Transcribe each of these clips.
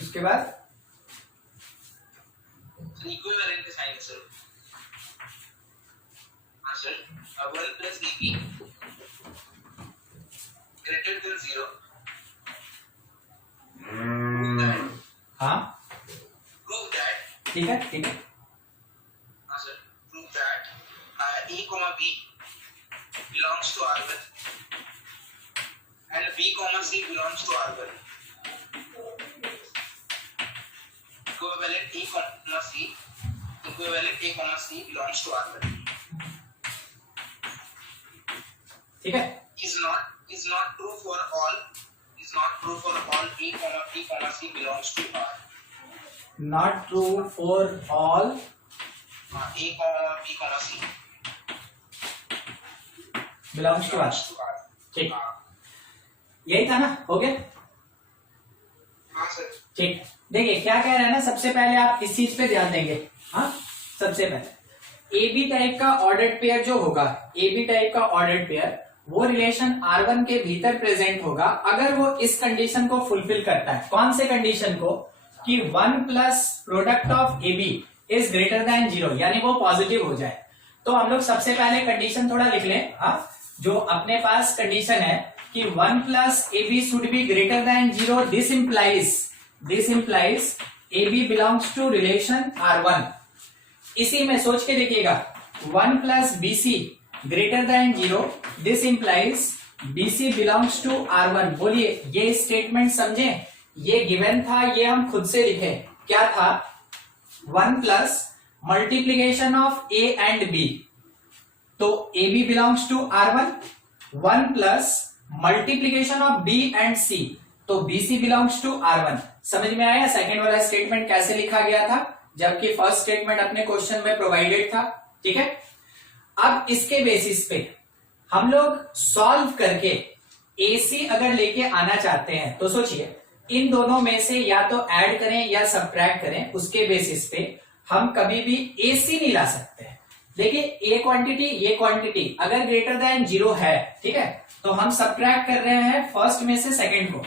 उसके बाद equivalent sign sir. हाँ sir, 1 plus AB greater than 0। हाँ प्रूव दैट। ठीक है ठीक है। हाँ sir, prove that A, B belongs to R1 and B, C belongs to R1. Equivalent A, C belongs to R1. ठीक है। Is not true for all A, B, C belongs to R. Not true for all A, B, C belongs to R। ठीक, यही था ना, हो गया। हाँ sir. ठीक, देखिए क्या कह रहा है ना, सबसे पहले आप इस चीज पे ध्यान देंगे। हाँ, सबसे पहले ए बी टाइप का ऑर्डर्ड पेयर जो होगा, ए बी टाइप का ऑर्डर्ड पेयर वो रिलेशन R1 के भीतर प्रेजेंट होगा अगर वो इस कंडीशन को फुलफिल करता है। कौन से कंडीशन को? कि 1 plus product of A B is greater than 0, यानी वो पॉजिटिव हो जाए। तो हम लोग सबसे पहले कंडीशन थोड़ा लिख लें। हाँ, जो अपने पास कंडीशन है कि 1 plus A B should be greater than 0, this implies A B belongs to relation R1। इसी में सोच के देखिएगा, 1 plus B C greater than 0, this implies B C belongs to R1। बोलिए, ये स्टेटमेंट समझे? ये गिवन था, ये हम खुद से लिखे। क्या था? 1 plus multiplication of A and B, तो A B belongs to R1। 1 plus multiplication of B and C, तो B C belongs to R1। समझ में आया सेकेंड वाला स्टेटमेंट कैसे लिखा गया था, जबकि फर्स्ट स्टेटमेंट अपने क्वेश्चन में प्रोवाइडेड था। ठीक है, अब इसके बेसिस पे हम लोग सॉल्व करके AC अगर लेके आना चाहते हैं तो सोचिए, इन दोनों में से या तो ऐड करें या सब्ट्रैक्ट करें, उसके बेसिस पे हम कभी भी AC नहीं ला सकते हैं। देखिए, ये क्वांटिटी अगर ग्रेटर देन 0 है, ठीक है, तो हम सब्ट्रैक्ट कर रहे हैं फर्स्ट में से सेकंड को।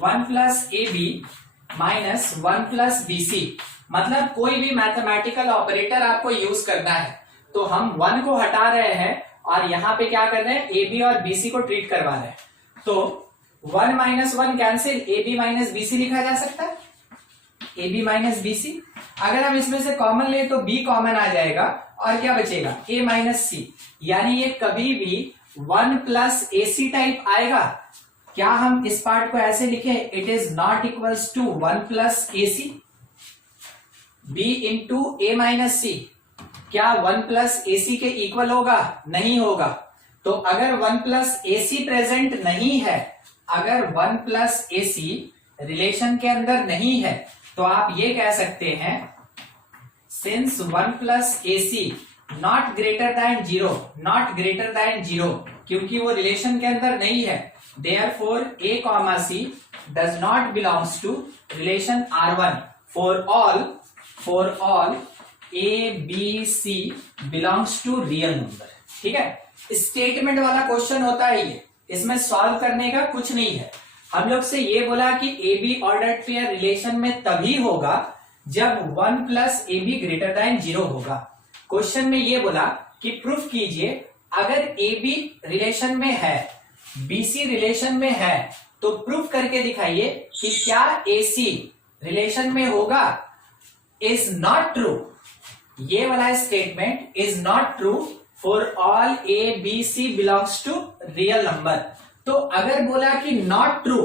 1 plus A B minus 1 plus B C, मतलब कोई भी मैथमेटिकल ऑपरेटर आपको यूज करना है तो हम 1 को हटा रहे हैं और यहां पे क्या कर रहे हैं, ए बी और बी सी को ट्रीट करवा रहे हैं। तो 1 minus 1 cancel, A B minus B C लिखा जा सकता है, A B minus B C. अगर हम इसमें से कॉमन ले तो बी कॉमन आ जाएगा और क्या बचेगा, ए माइनस सी। यानी ये कभी भी 1 प्लस ए सी टाइप आएगा। क्या हम इस पार्ट को ऐसे लिखे, it is not equals to 1 plus A C B into A minus C. क्या 1 प्लस ए सी के इक्वल होगा? नहीं होगा। तो अगर 1 प्लस ए सी प्रेजेंट नहीं है, अगर 1 प्लस ए सी रिलेशन के अंदर नहीं है, तो आप ये कह सकते हैं, since 1 plus A C not greater than 0, क्योंकि वो रिलेशन के अंदर नहीं है, therefore A comma C does not belongs to relation R1 for all A B C belongs to real number. ठीक है, स्टेटमेंट वाला क्वेश्चन होता है ये, इसमें सॉल्व करने का कुछ नहीं है। हम लोग से ये बोला कि A be ordered pair relation में तभी होगा जब 1 plus A B greater than 0 होगा। क्वेश्चन में ये बोला कि प्रूफ कीजिए, अगर ए बी रिलेशन में है, बी सी रिलेशन में है, तो प्रूफ करके दिखाइए कि क्या ए सी रिलेशन में होगा। इज नॉट ट्रू, ये वाला statement is not true for all A B C belongs to real number. तो अगर बोला कि नॉट ट्रू,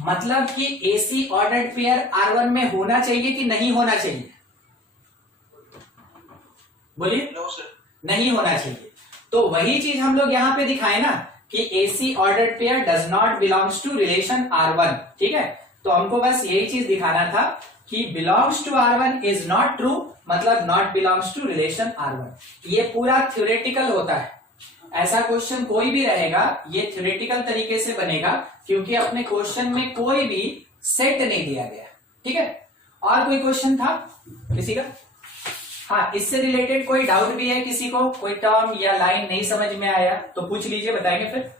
मतलब कि A C ordered pair R1 में होना चाहिए कि नहीं होना चाहिए? बोलिए। नो सर, नहीं होना चाहिए। तो वही चीज हम लोग यहां पे दिखाए ना कि A C ordered pair does not belongs to relation R1। ठीक है, तो हमको बस यही चीज दिखाना था कि belongs to R1 is not true, मतलब not belongs to relation R1। ये पूरा थ्योरेटिकल होता है, ऐसा क्वेश्चन कोई भी रहेगा ये थ्योरेटिकल तरीके से बनेगा, क्योंकि अपने क्वेश्चन में कोई भी सेट नहीं दिया गया। ठीक है, और कोई क्वेश्चन था किसी का? हाँ, इससे रिलेटेड कोई डाउट भी है किसी को, कोई टर्म या लाइन नहीं समझ में आया तो पूछ लीजिए, बताएंगे फिर।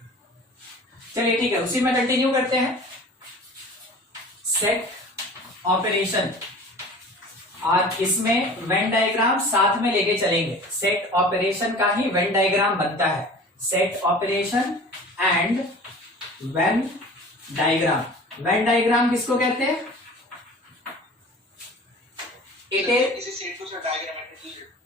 चलिए ठीक है, उसी में कंटिन्यू करते हैं। सेट ऑपरेशन, और इसमें वेन डायग्राम साथ में लेके चलेंगे। सेट ऑपरेशन का ही वेन डायग्राम बनता है, set operation and Venn diagram. Venn diagram किसको कहते हैं? इट इज,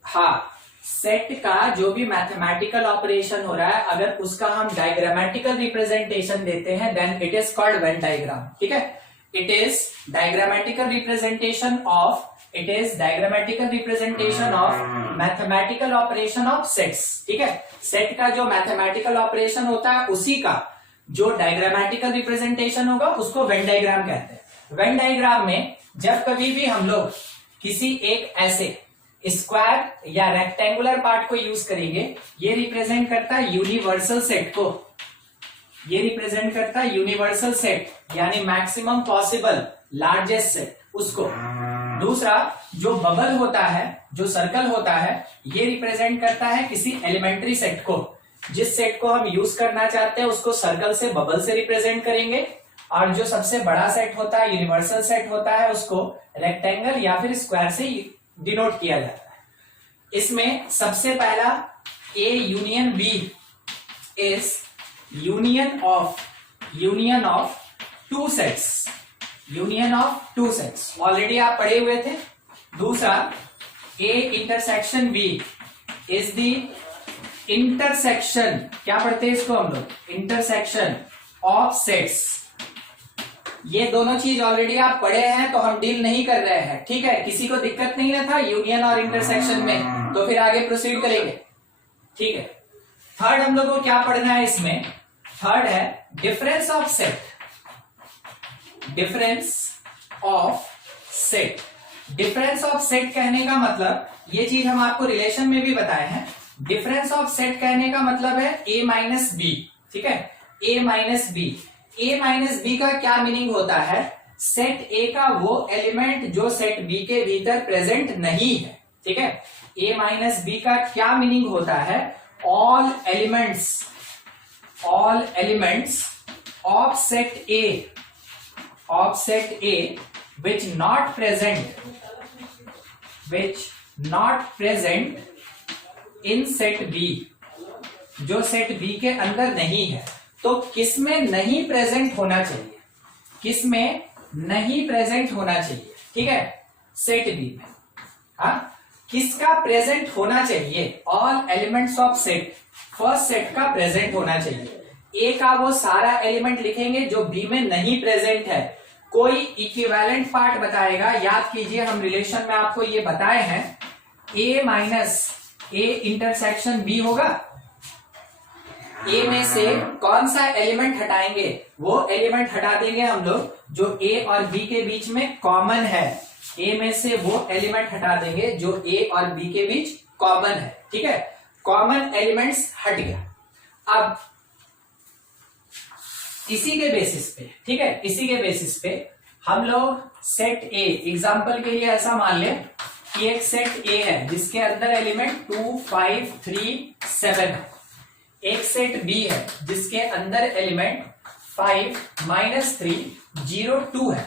हाँ, सेट का जो भी मैथमेटिकल ऑपरेशन हो रहा है, अगर उसका हम डायग्रामेटिकल रिप्रेजेंटेशन देते हैं, then it is called Venn diagram. ठीक है, it is diagrammatical representation of, it is diagrammatical representation of mathematical operation of sets. ठीक है, सेट का जो मैथमेटिकल ऑपरेशन होता है उसी का जो डायग्रामेटिकल रिप्रेजेंटेशन होगा उसको वेन डायग्राम कहते हैं। वेन डायग्राम में जब कभी भी हम लोग किसी एक ऐसे स्क्वायर या रेक्टेंगुलर पार्ट को यूज करेंगे, ये रिप्रेजेंट करता है यूनिवर्सल सेट को, ये रिप्रेजेंट करता है यूनिवर्सल सेट, यानी मैक्सिमम पॉसिबल लार्जेस्ट सेट उसको। दूसरा जो बबल होता है, जो सर्कल होता है, ये रिप्रेजेंट करता है किसी एलिमेंट्री सेट को। जिस सेट को हम यूज करना चाहते हैं उसको सर्कल से, बबल से रिप्रेजेंट करेंगे, और जो सबसे बड़ा सेट होता है, यूनिवर्सल सेट होता है, उसको रेक्टेंगल या फिर स्क्वायर से डिनोट किया जाता है। इसमें सबसे पहला A union B is union of two sets, union of two sets, already आप पढ़े हुए थे। दूसरा A intersection B is the intersection, क्या पढ़ते हैं इसको हम लोग? Intersection of sets. ये दोनों चीज ऑलरेडी आप पढ़े हैं तो हम डील नहीं कर रहे हैं। ठीक है, किसी को दिक्कत नहीं ना था यूनियन और इंटरसेक्शन में, तो फिर आगे प्रोसीड करेंगे। ठीक है, थर्ड हम लोग को क्या पढ़ना है इसमें? थर्ड है difference of set, difference of set. Difference of set कहने का मतलब, ये चीज हम आपको रिलेशन में भी बताए हैं। डिफरेंस ऑफ सेट कहने का मतलब है ए माइनस बी। ठीक है, A minus B. A minus B का क्या मीनिंग होता है? सेट ए का वो एलिमेंट जो सेट बी के भीतर प्रेजेंट नहीं है। ठीक है, ए माइनस बी का क्या मीनिंग होता है? All elements of set A, which not present in set B, जो सेट बी के अंदर नहीं है। तो किस में नहीं प्रेजेंट होना चाहिए? किस में नहीं प्रेजेंट होना चाहिए? ठीक है, सेट बी में। हाँ, किसका प्रेजेंट होना चाहिए? All elements of set, first set का प्रेजेंट होना चाहिए। ए का वो सारा एलिमेंट लिखेंगे जो बी में नहीं प्रेजेंट है। कोई इक्विवेलेंट पार्ट बताएगा, याद कीजिए हम रिलेशन में आपको ये बताए हैं, A minus A intersection B होगा। ए में से कौन सा एलिमेंट हटाएंगे? वो एलिमेंट हटा देंगे हम लोग जो ए और बी के बीच में कॉमन है। ए में से वो एलिमेंट हटा देंगे जो ए और बी के बीच कॉमन है। ठीक है, कॉमन एलिमेंट्स हट गया। अब इसी के बेसिस पे, ठीक है, इसी के बेसिस पे हम लोग सेट ए, एग्जांपल के लिए ऐसा मान लें कि एक सेट ए है जिसके अंदर एलिमेंट 2, 5, 3, 7 है। एक सेट बी है जिसके अंदर एलिमेंट 5, -3, 0, 2 है।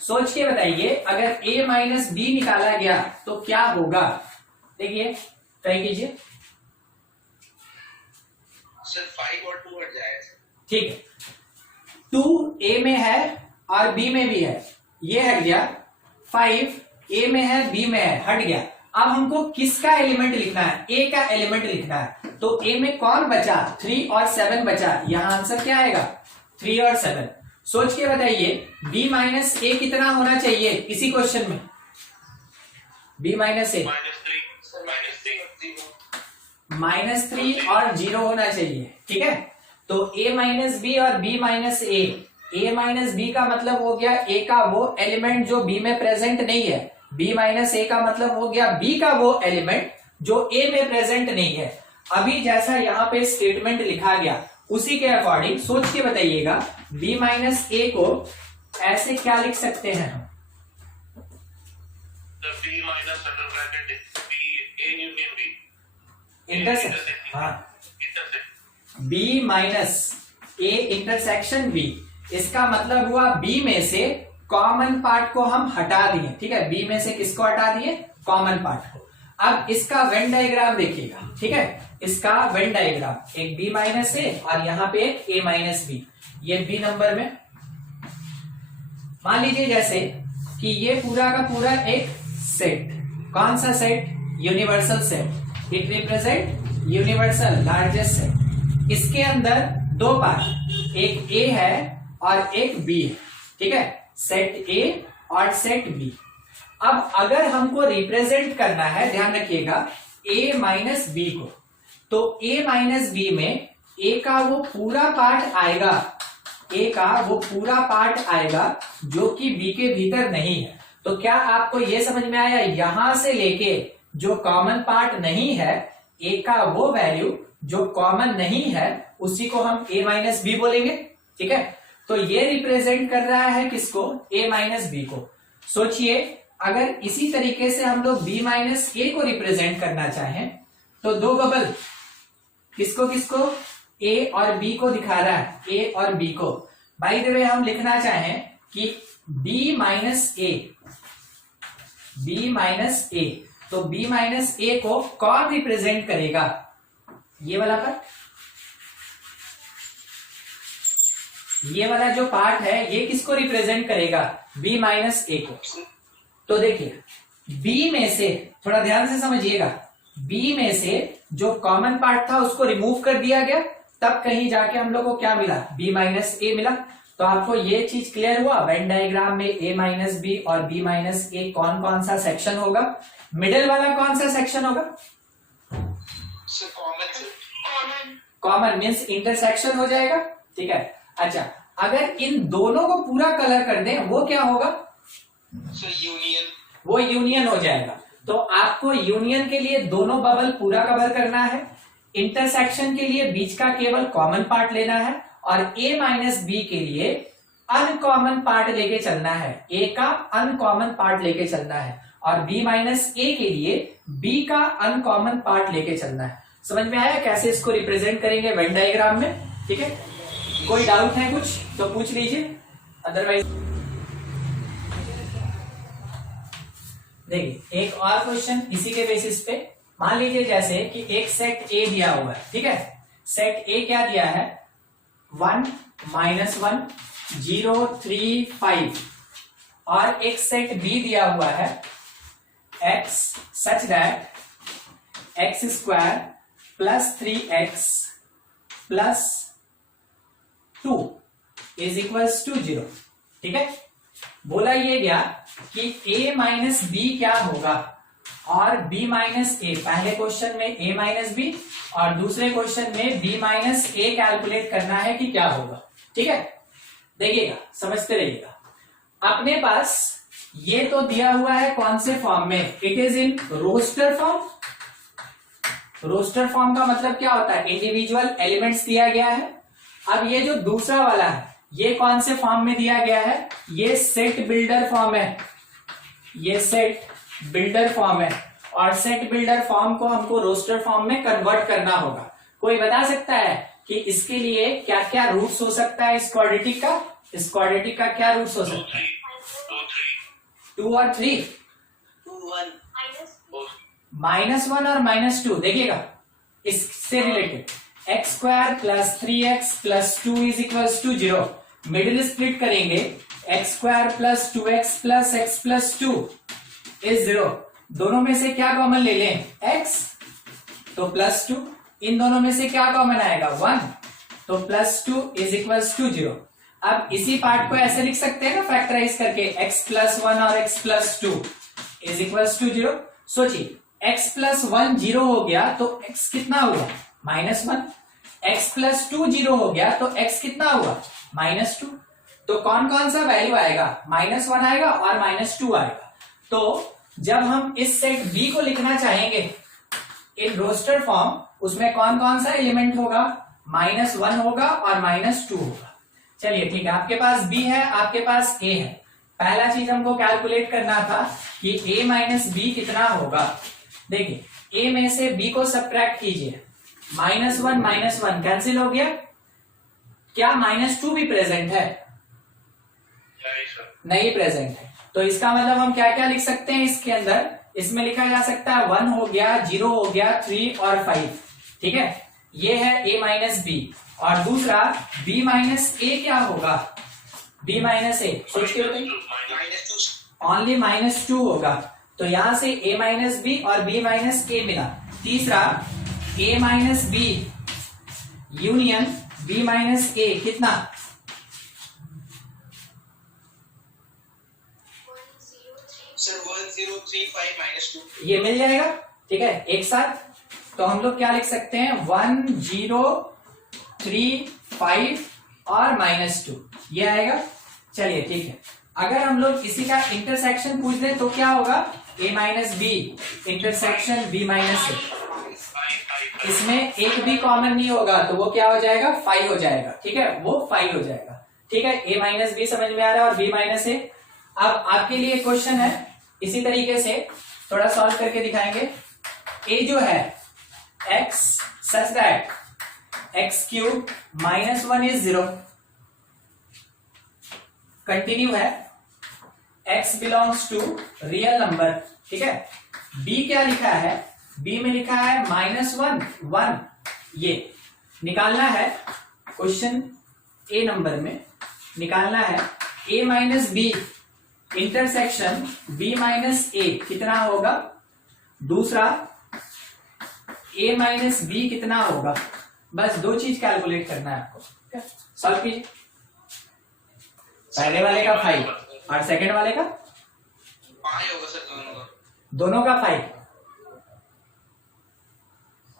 सोच के बताइए, अगर ए माइनस बी निकाला गया तो क्या होगा? देखिए, ट्राई कीजिए। सर 5 और 2 हट जाएगा। ठीक है, 2 ए में है और बी में भी है, ये हट गया। 5 ए में है, बी में है, हट गया। अब हमको किसका एलिमेंट लिखना है? ए का एलिमेंट लिखना है। तो ए में कौन बचा? 3 और 7 बचा। यहां आंसर क्या आएगा? 3 और 7। सोच के बताइए, बी माइनस ए कितना होना चाहिए इसी क्वेश्चन में? बी माइनस ए -3 और 0 होना चाहिए। ठीक है, तो ए माइनस बी और बी माइनस ए माइनस बी का मतलब हो गया ए का वो एलिमेंट जो बी में प्रेजेंट नहीं है। बी माइनस ए का मतलब हो गया बी का वो एलिमेंट जो ए में प्रेजेंट नहीं है। अभी जैसा यहाँ पे स्टेटमेंट लिखा गया उसी के अकॉर्डिंग सोच के बताइएगा, बी माइनस ए को ऐसे क्या लिख सकते हैं हम? इंटरसेक्शन, हाँ, B minus A intersection B. इसका मतलब हुआ बी में से कॉमन पार्ट को हम हटा दिए, ठीक है, बी में से किसको हटा दिए, कॉमन पार्ट को। अब इसका वेन डायग्राम देखिएगा, ठीक है, इसका वेन डायग्राम, एक बी माइनस ए और यहाँ पे ए माइनस बी, ये बी नंबर में। मान लीजिए जैसे कि ये पूरा का पूरा एक सेट, कौन सा set, universal set, it represent universal largest set. इसके अंदर दो पार्ट, एक ए है और एक बी है, ठीक है, सेट ए और सेट बी। अब अगर हमको रिप्रेजेंट करना है, ध्यान रखिएगा, ए माइनस बी को, तो ए माइनस बी में ए का वो पूरा पार्ट आएगा, ए का वो पूरा पार्ट आएगा जो कि बी के भीतर नहीं है। तो क्या आपको ये समझ में आया, यहां से लेके जो कॉमन पार्ट नहीं है, ए का वो वैल्यू जो कॉमन नहीं है, उसी को हम ए माइनस बी बोलेंगे, ठीक है। तो ये रिप्रेजेंट कर रहा है किसको, ए माइनस बी को। सोचिए अगर इसी तरीके से हम लोग बी माइनस ए को रिप्रेजेंट करना चाहें, तो दो बबल किसको किसको, ए और बी को दिखा रहा है, ए और बी को। बाय द वे हम लिखना चाहें कि B minus A, B minus ए, तो बी माइनस ए को कौन रिप्रेजेंट करेगा, ये वाला पार्ट, ये वाला जो पार्ट है ये किसको रिप्रेजेंट करेगा, बी माइनस ए को। तो देखिए बी में से, थोड़ा ध्यान से समझिएगा, बी में से जो कॉमन पार्ट था उसको रिमूव कर दिया गया, तब कहीं जाके हम लोग को क्या मिला, बी माइनस ए मिला। तो आपको ये चीज क्लियर हुआ, वेन डायग्राम में ए माइनस बी और बी माइनस ए कौन कौन सा सेक्शन होगा, मिडिल वाला कौन सा सेक्शन होगा, कॉमन मीन्स इंटरसेक्शन हो जाएगा, ठीक है। अच्छा अगर इन दोनों को पूरा कलर कर दें, वो क्या होगा, यूनियन, वो यूनियन हो जाएगा। तो आपको यूनियन के लिए दोनों बबल पूरा कवर करना है, इंटरसेक्शन के लिए बीच का केवल कॉमन पार्ट लेना है, और ए माइनस बी के लिए अनकॉमन पार्ट लेके चलना है, ए का अनकॉमन पार्ट लेके चलना है, और बी माइनस ए के लिए बी का अनकॉमन पार्ट लेके चलना है। समझ में आया कैसे इसको रिप्रेजेंट करेंगे वेन डायग्राम में, ठीक है। कोई डाउट है कुछ तो पूछ लीजिए, अदरवाइज देखिए एक और क्वेश्चन इसी के बेसिस पे। मान लीजिए जैसे कि एक सेट ए दिया हुआ है, ठीक है, सेट ए क्या दिया है, 1 -1 0 3 5, और एक सेट बी दिया हुआ है x such that x² + 3x + 2 = 0, ठीक है। बोला ये गया कि a माइनस बी क्या होगा और b माइनस ए, पहले क्वेश्चन में a माइनस बी और दूसरे क्वेश्चन में b माइनस ए कैलकुलेट करना है कि क्या होगा, ठीक है। देखिएगा समझते रहिएगा। अपने पास ये तो दिया हुआ है कौन से फॉर्म में, it is in roster form. Roster form का मतलब क्या होता है, इंडिविजुअल एलिमेंट्स दिया गया है। अब ये जो दूसरा वाला है ये कौन से फॉर्म में दिया गया है, ये सेट बिल्डर फॉर्म है, ये सेट बिल्डर फॉर्म है, और सेट बिल्डर फॉर्म को हमको रोस्टर फॉर्म में कन्वर्ट करना होगा। कोई बता सकता है कि इसके लिए क्या क्या रूट्स हो सकता है, इस क्वाड्रेटिक का, इस क्वाड्रेटिक का क्या रूट्स हो सकता है, 2 और 3, -1 और -2। देखिएगा इससे related x² + 3x + 2 = 0, middle split करेंगे, x² + 2x + x + 2 = 0। दोनों में से क्या कॉमन ले लें, x, तो +2, इन दोनों में से क्या कॉमन आएगा, 1, तो +2 = 0। अब इसी पार्ट को ऐसे लिख सकते हैं ना फैक्टराइज करके, x + 1 और x + 2 = 0। सोचिए x + 1 0 हो गया तो x कितना हुआ, -1, x + 2 0 हो गया तो x कितना हुआ, -2। तो कौन कौन सा वैल्यू आएगा, -1 आएगा और -2 आएगा। तो जब हम इस सेट B को लिखना चाहेंगे इन रोस्टर फॉर्म, उसमें कौन कौन सा एलिमेंट होगा, -1 होगा और -2 होगा। चलिए ठीक है, आपके पास B है, आपके पास A है। पहला चीज हमको कैलकुलेट करना था कि A माइनस B कितना होगा। देखिए A में से B को सब्ट्रैक्ट कीजिए, -1 -1 कैंसिल हो गया, क्या -2 भी प्रेजेंट है, नहीं प्रेजेंट है। तो इसका मतलब हम क्या क्या लिख सकते हैं इसके अंदर, इसमें लिखा जा सकता है 1 हो गया, 0 हो गया, 3 और 5। ठीक है, ये है a माइनस बी। और दूसरा b माइनस ए क्या होगा, b माइनस ए सोच के बताइए, ओनली -2 होगा। तो यहां से a माइनस बी और b माइनस ए मिला। तीसरा a minus B union b minus A कितना, 1035 -2 ये मिल जाएगा। ठीक है, एक साथ तो हम लोग क्या लिख सकते हैं 1 0 3 5 और -2 ये आएगा। चलिए ठीक है, अगर हम लोग इसी का इंटरसेक्शन पूछ दें तो क्या होगा, a minus B intersection b minus A, इसमें एक भी कॉमन नहीं होगा तो वो क्या हो जाएगा 5 हो जाएगा। ठीक है, वो 5 हो जाएगा। ठीक है, a माइनस बी समझ में आ रहा है और b माइनस ए। अब आपके लिए क्वेश्चन है, इसी तरीके से थोड़ा सॉल्व करके दिखाएंगे। a जो है x such that x cube -1 is 0, continue है, x belongs to real number. ठीक है, b क्या लिखा है, b में लिखा है -1 1, ये निकालना है क्वेश्चन a नंबर में, निकालना है a minus B intersection b minus A कितना होगा, दूसरा a माइनस बी कितना होगा। बस दो चीज कैलकुलेट करना है आपको। सॉल्व कीजिए, पहले वाले का 5 और सेकंड वाले का 5 होगा सर, दोनों का 5।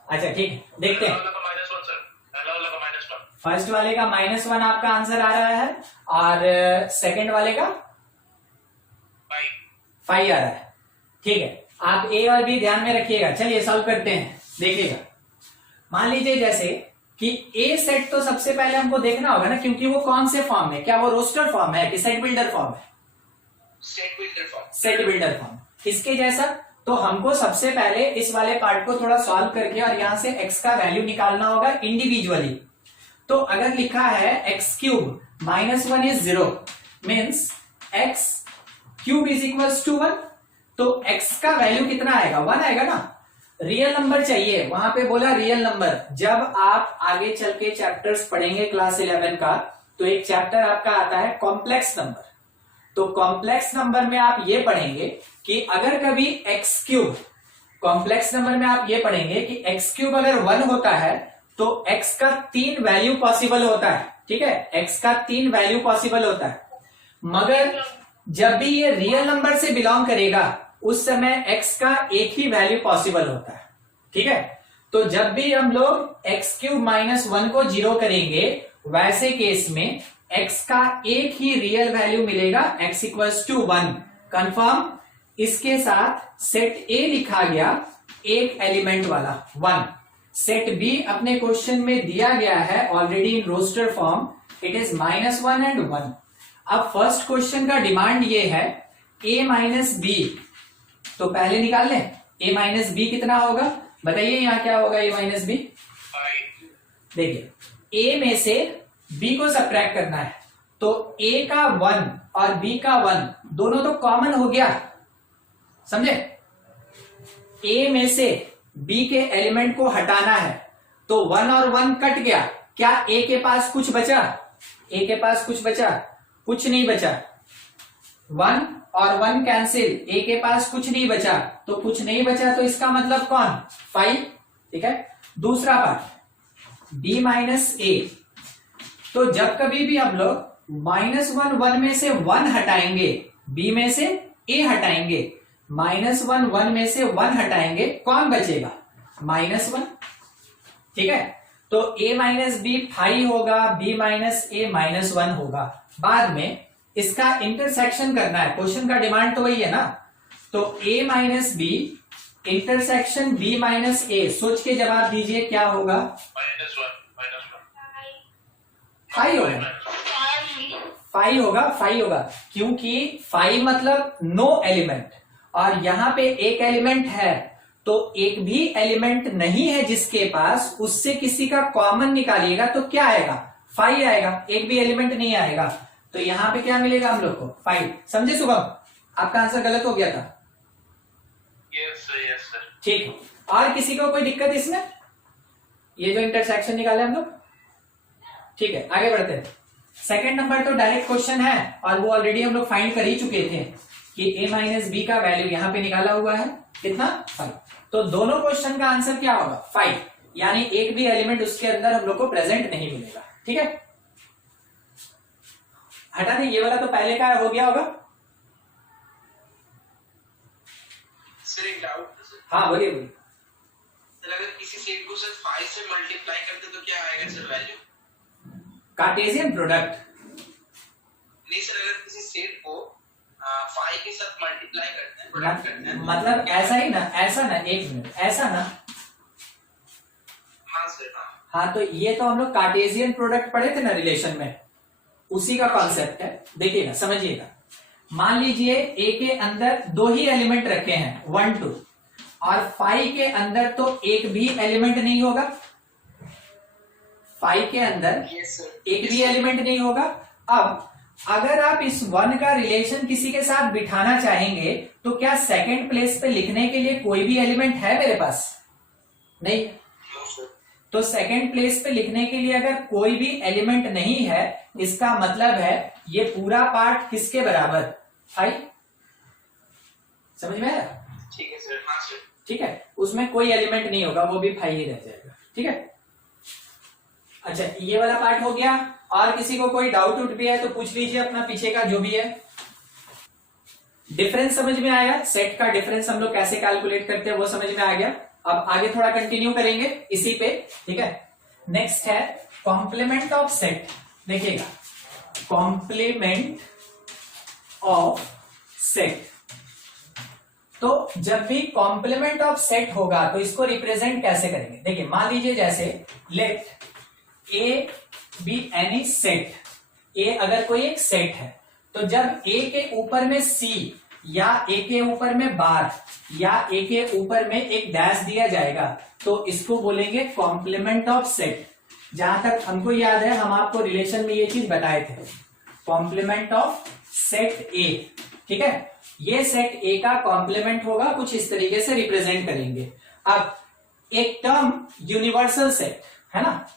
अच्छा ठीक है, देखते हैं। फर्स्ट वाले का -1 आपका आंसर आ रहा है और सेकंड वाले का 5 आ रहा है। ठीक है, आप ए और बी ध्यान में रखिएगा। चलिए सॉल्व करते हैं, देखिएगा। मान लीजिए जैसे कि ए सेट तो सबसे पहले हमको देखना होगा ना, क्योंकि वो कौन से फॉर्म में, क्या वो रोस्टर फॉर्म है कि सेट बिल्डर फॉर्म है, set builder form, set builder form इसके जैसा। तो हमको सबसे पहले इस वाले पार्ट को थोड़ा सॉल्व करके और यहां से x का वैल्यू निकालना होगा इंडिविजुअली। तो अगर लिखा है x cube -1 is 0 means x cube is equals to 1, तो x का वैल्यू कितना आएगा, 1 आएगा ना। रियल नंबर चाहिए, वहां पे बोला रियल नंबर। जब आप आगे चल के चैप्टर्स पढ़ेंगे क्लास 11 का, तो एक चैप्टर आपका आता है कॉम्प्लेक्स नंबर। तो कॉम्प्लेक्स नंबर में आप ये पढ़ेंगे कि अगर कभी x क्यूब, कॉम्प्लेक्स नंबर में आप ये पढ़ेंगे कि x क्यूब अगर 1 होता है तो x का 3 वैल्यू पॉसिबल होता है। ठीक है, x का 3 वैल्यू पॉसिबल होता है, मगर जब भी ये रियल नंबर से बिलोंग करेगा उस समय x का एक ही वैल्यू पॉसिबल होता है। ठीक है, तो जब भी हम लोग x क्यूब -1 को 0 करेंगे, वैसे केस में x का एक ही रियल वैल्यू मिलेगा, x इक्वल्स टू 1। कंफर्म। इसके साथ सेट A लिखा गया एक एलिमेंट वाला 1, सेट B अपने क्वेश्चन में दिया गया है already in roster form, it is -1 and 1। अब फर्स्ट क्वेश्चन का डिमांड ये है a माइनस बी, तो पहले निकाल लें a माइनस बी कितना होगा, बताइए यहाँ क्या होगा a माइनस बी। देखिए a में से b को सब्ट्रैक्ट करना है, तो a का 1 और b का 1 दोनों तो कॉमन हो गया, समझे। a में से b के एलिमेंट को हटाना है, तो 1 और 1 कट गया, क्या a के पास कुछ बचा, a के पास कुछ बचा, कुछ नहीं बचा। 1 और 1 कैंसिल, a के पास कुछ नहीं बचा, तो कुछ नहीं बचा, तो इसका मतलब कौन 5। ठीक है, दूसरा पार्ट b माइनस ए, तो जब कभी भी हम लोग -1 1 में से 1 हटाएंगे, b में से a हटाएंगे, -1 1 में से 1 हटाएंगे, कौन बचेगा -1। ठीक है, तो a माइनस बी 5 होगा, b माइनस ए -1 होगा। बाद में इसका इंटरसेक्शन करना है, क्वेश्चन का डिमांड तो वही है ना। तो a minus B intersection b minus A, सोच के जवाब दीजिए क्या होगा। -1 होगा, 5 होगा, 5 होगा, क्योंकि 5 मतलब नो एलिमेंट, और यहां पे एक एलिमेंट है, तो एक भी एलिमेंट नहीं है जिसके पास, उससे किसी का कॉमन निकालिएगा तो क्या आएगा 5 आएगा, एक भी एलिमेंट नहीं आएगा। तो यहाँ पे क्या मिलेगा हम लोग को 5। समझे शुभम? आपका आंसर गलत हो गया था। Yes sir. ठीक है, और किसी को कोई दिक्कत इसमें? ये जो इंटरसेक्शन निकाले हम लोग, ठीक है, आगे बढ़ते हैं। सेकंड नंबर तो डायरेक्ट क्वेश्चन है और वो ऑलरेडी हम लोग फाइंड कर ही चुके थे कि a माइनस बी का वैल्यू यहाँ पे निकाला हुआ है कितना 5। तो दोनों क्वेश्चन का आंसर क्या होगा 5, यानी एक भी एलिमेंट उसके अंदर हम लोग को प्रेजेंट नहीं मिलेगा। ठीक है, हटा दें, ये वाला तो पहले का हो गया होगा। सर एक डाउट है सर। हाँ बोलिए बोलिए। सर अगर किसी सेट को सर 5 से मल्टीप्लाई करते तो क्या आएगा सर वैल्यू? Cartesian product. नहीं सर, अगर किसी सेट को 5 के साथ मल्टीप्लाई करते हैं, प्रोडक्ट करते हैं, मतलब ऐसा ही ना, ऐसा ना, एक मिनट, ऐसा ना। हाँ सर हाँ। हाँ, तो ये तो हम लोग कार्टेशियन प्रोडक्ट पढ़े थे ना रिलेशन में, उसी का कॉन्सेप्ट है। देखिएगा, समझिएगा, मान लीजिए ए के अंदर दो ही एलिमेंट रखे हैं 1 2, और 5 के अंदर तो एक भी एलिमेंट नहीं होगा। 5 के अंदर एक भी एलिमेंट नहीं होगा। अब अगर आप इस 1 का रिलेशन किसी के साथ बिठाना चाहेंगे तो क्या सेकंड प्लेस पे लिखने के लिए कोई भी एलिमेंट है मेरे पास? नहीं। तो सेकंड प्लेस पे लिखने के लिए अगर कोई भी एलिमेंट नहीं है, इसका मतलब है ये पूरा पार्ट किसके बराबर 5। समझ में आया? ठीक है सर। हाँ सर। ठीक है, उसमें कोई एलिमेंट नहीं होगा, वो भी 5 ही रह जाएगा। ठीक है, अच्छा ये वाला पार्ट हो गया। और किसी को कोई डाउट उठ भी है तो पूछ लीजिए अपना, पीछे का जो भी है। डिफरेंस समझ में आया? सेट का डिफरेंस हम लोग कैसे कैलकुलेट करते हैं वो समझ में आ गया। अब आगे थोड़ा कंटिन्यू करेंगे इसी पे। ठीक है, नेक्स्ट है कॉम्प्लीमेंट ऑफ सेट। देखिएगा, कॉम्प्लीमेंट ऑफ सेट, तो जब भी कॉम्प्लीमेंट ऑफ सेट होगा तो इसको रिप्रेजेंट कैसे करेंगे? देखिए, मान लीजिए जैसे let A B any set, A अगर कोई एक सेट है, तो जब ए के ऊपर में सी या ए के ऊपर में बार या ए के ऊपर में एक डैश दिया जाएगा तो इसको बोलेंगे कॉम्प्लीमेंट ऑफ सेट। जहां तक हमको याद है, हम आपको रिलेशन में ये चीज बताए थे, कॉम्प्लीमेंट ऑफ सेट ए। ठीक है, ये सेट ए का कॉम्प्लीमेंट होगा, कुछ इस तरीके से रिप्रेजेंट करेंगे। अब एक टर्म यूनिवर्सल सेट है ना,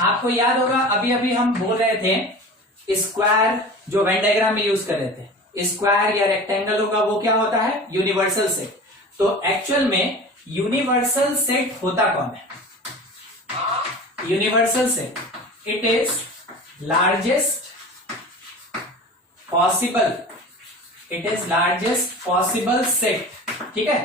आपको याद होगा अभी अभी हम बोल रहे थे स्क्वायर, जो वेन डायग्राम में यूज कर रहे थे, स्क्वायर या रेक्टेंगल होगा वो क्या होता है? Universal set. तो एक्चुअल में यूनिवर्सल सेट होता कौन है? Universal set, it is largest possible, it is largest possible set. ठीक है,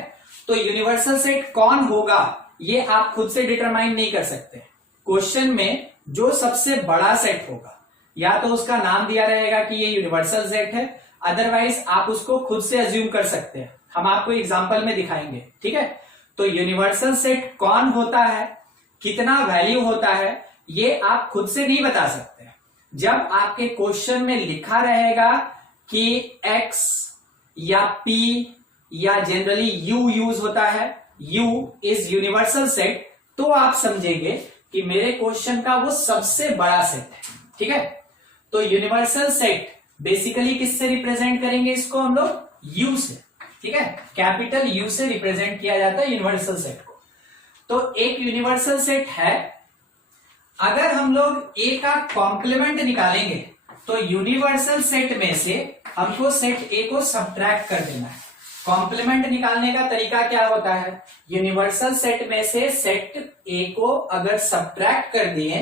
तो यूनिवर्सल सेट कौन होगा ये आप खुद से डिटरमाइन नहीं कर सकते। क्वेश्चन में जो सबसे बड़ा सेट होगा, या तो उसका नाम दिया रहेगा कि ये यूनिवर्सल सेट है, अदरवाइज आप उसको खुद से अज्यूम कर सकते हैं। हम आपको एग्जांपल में दिखाएंगे। ठीक है, तो यूनिवर्सल सेट कौन होता है, कितना वैल्यू होता है, ये आप खुद से नहीं बता सकते। जब आपके क्वेश्चन में लिखा रहेगा कि x या p या जनरली u यूज होता है, u इज यूनिवर्सल सेट, तो आप समझेंगे कि मेरे क्वेश्चन का वो सबसे बड़ा सेट है। ठीक है, तो यूनिवर्सल सेट बेसिकली किससे रिप्रेजेंट करेंगे इसको हम लोग? u से। ठीक है, कैपिटल U से रिप्रेजेंट किया जाता है यूनिवर्सल सेट को। तो एक यूनिवर्सल सेट है, अगर हम लोग A का कॉम्प्लीमेंट निकालेंगे तो यूनिवर्सल सेट में से हमको सेट A को सब्ट्रैक्ट कर देना है। कॉम्प्लीमेंट निकालने का तरीका क्या होता है? यूनिवर्सल सेट में से सेट A को अगर सब्ट्रैक्ट कर दिए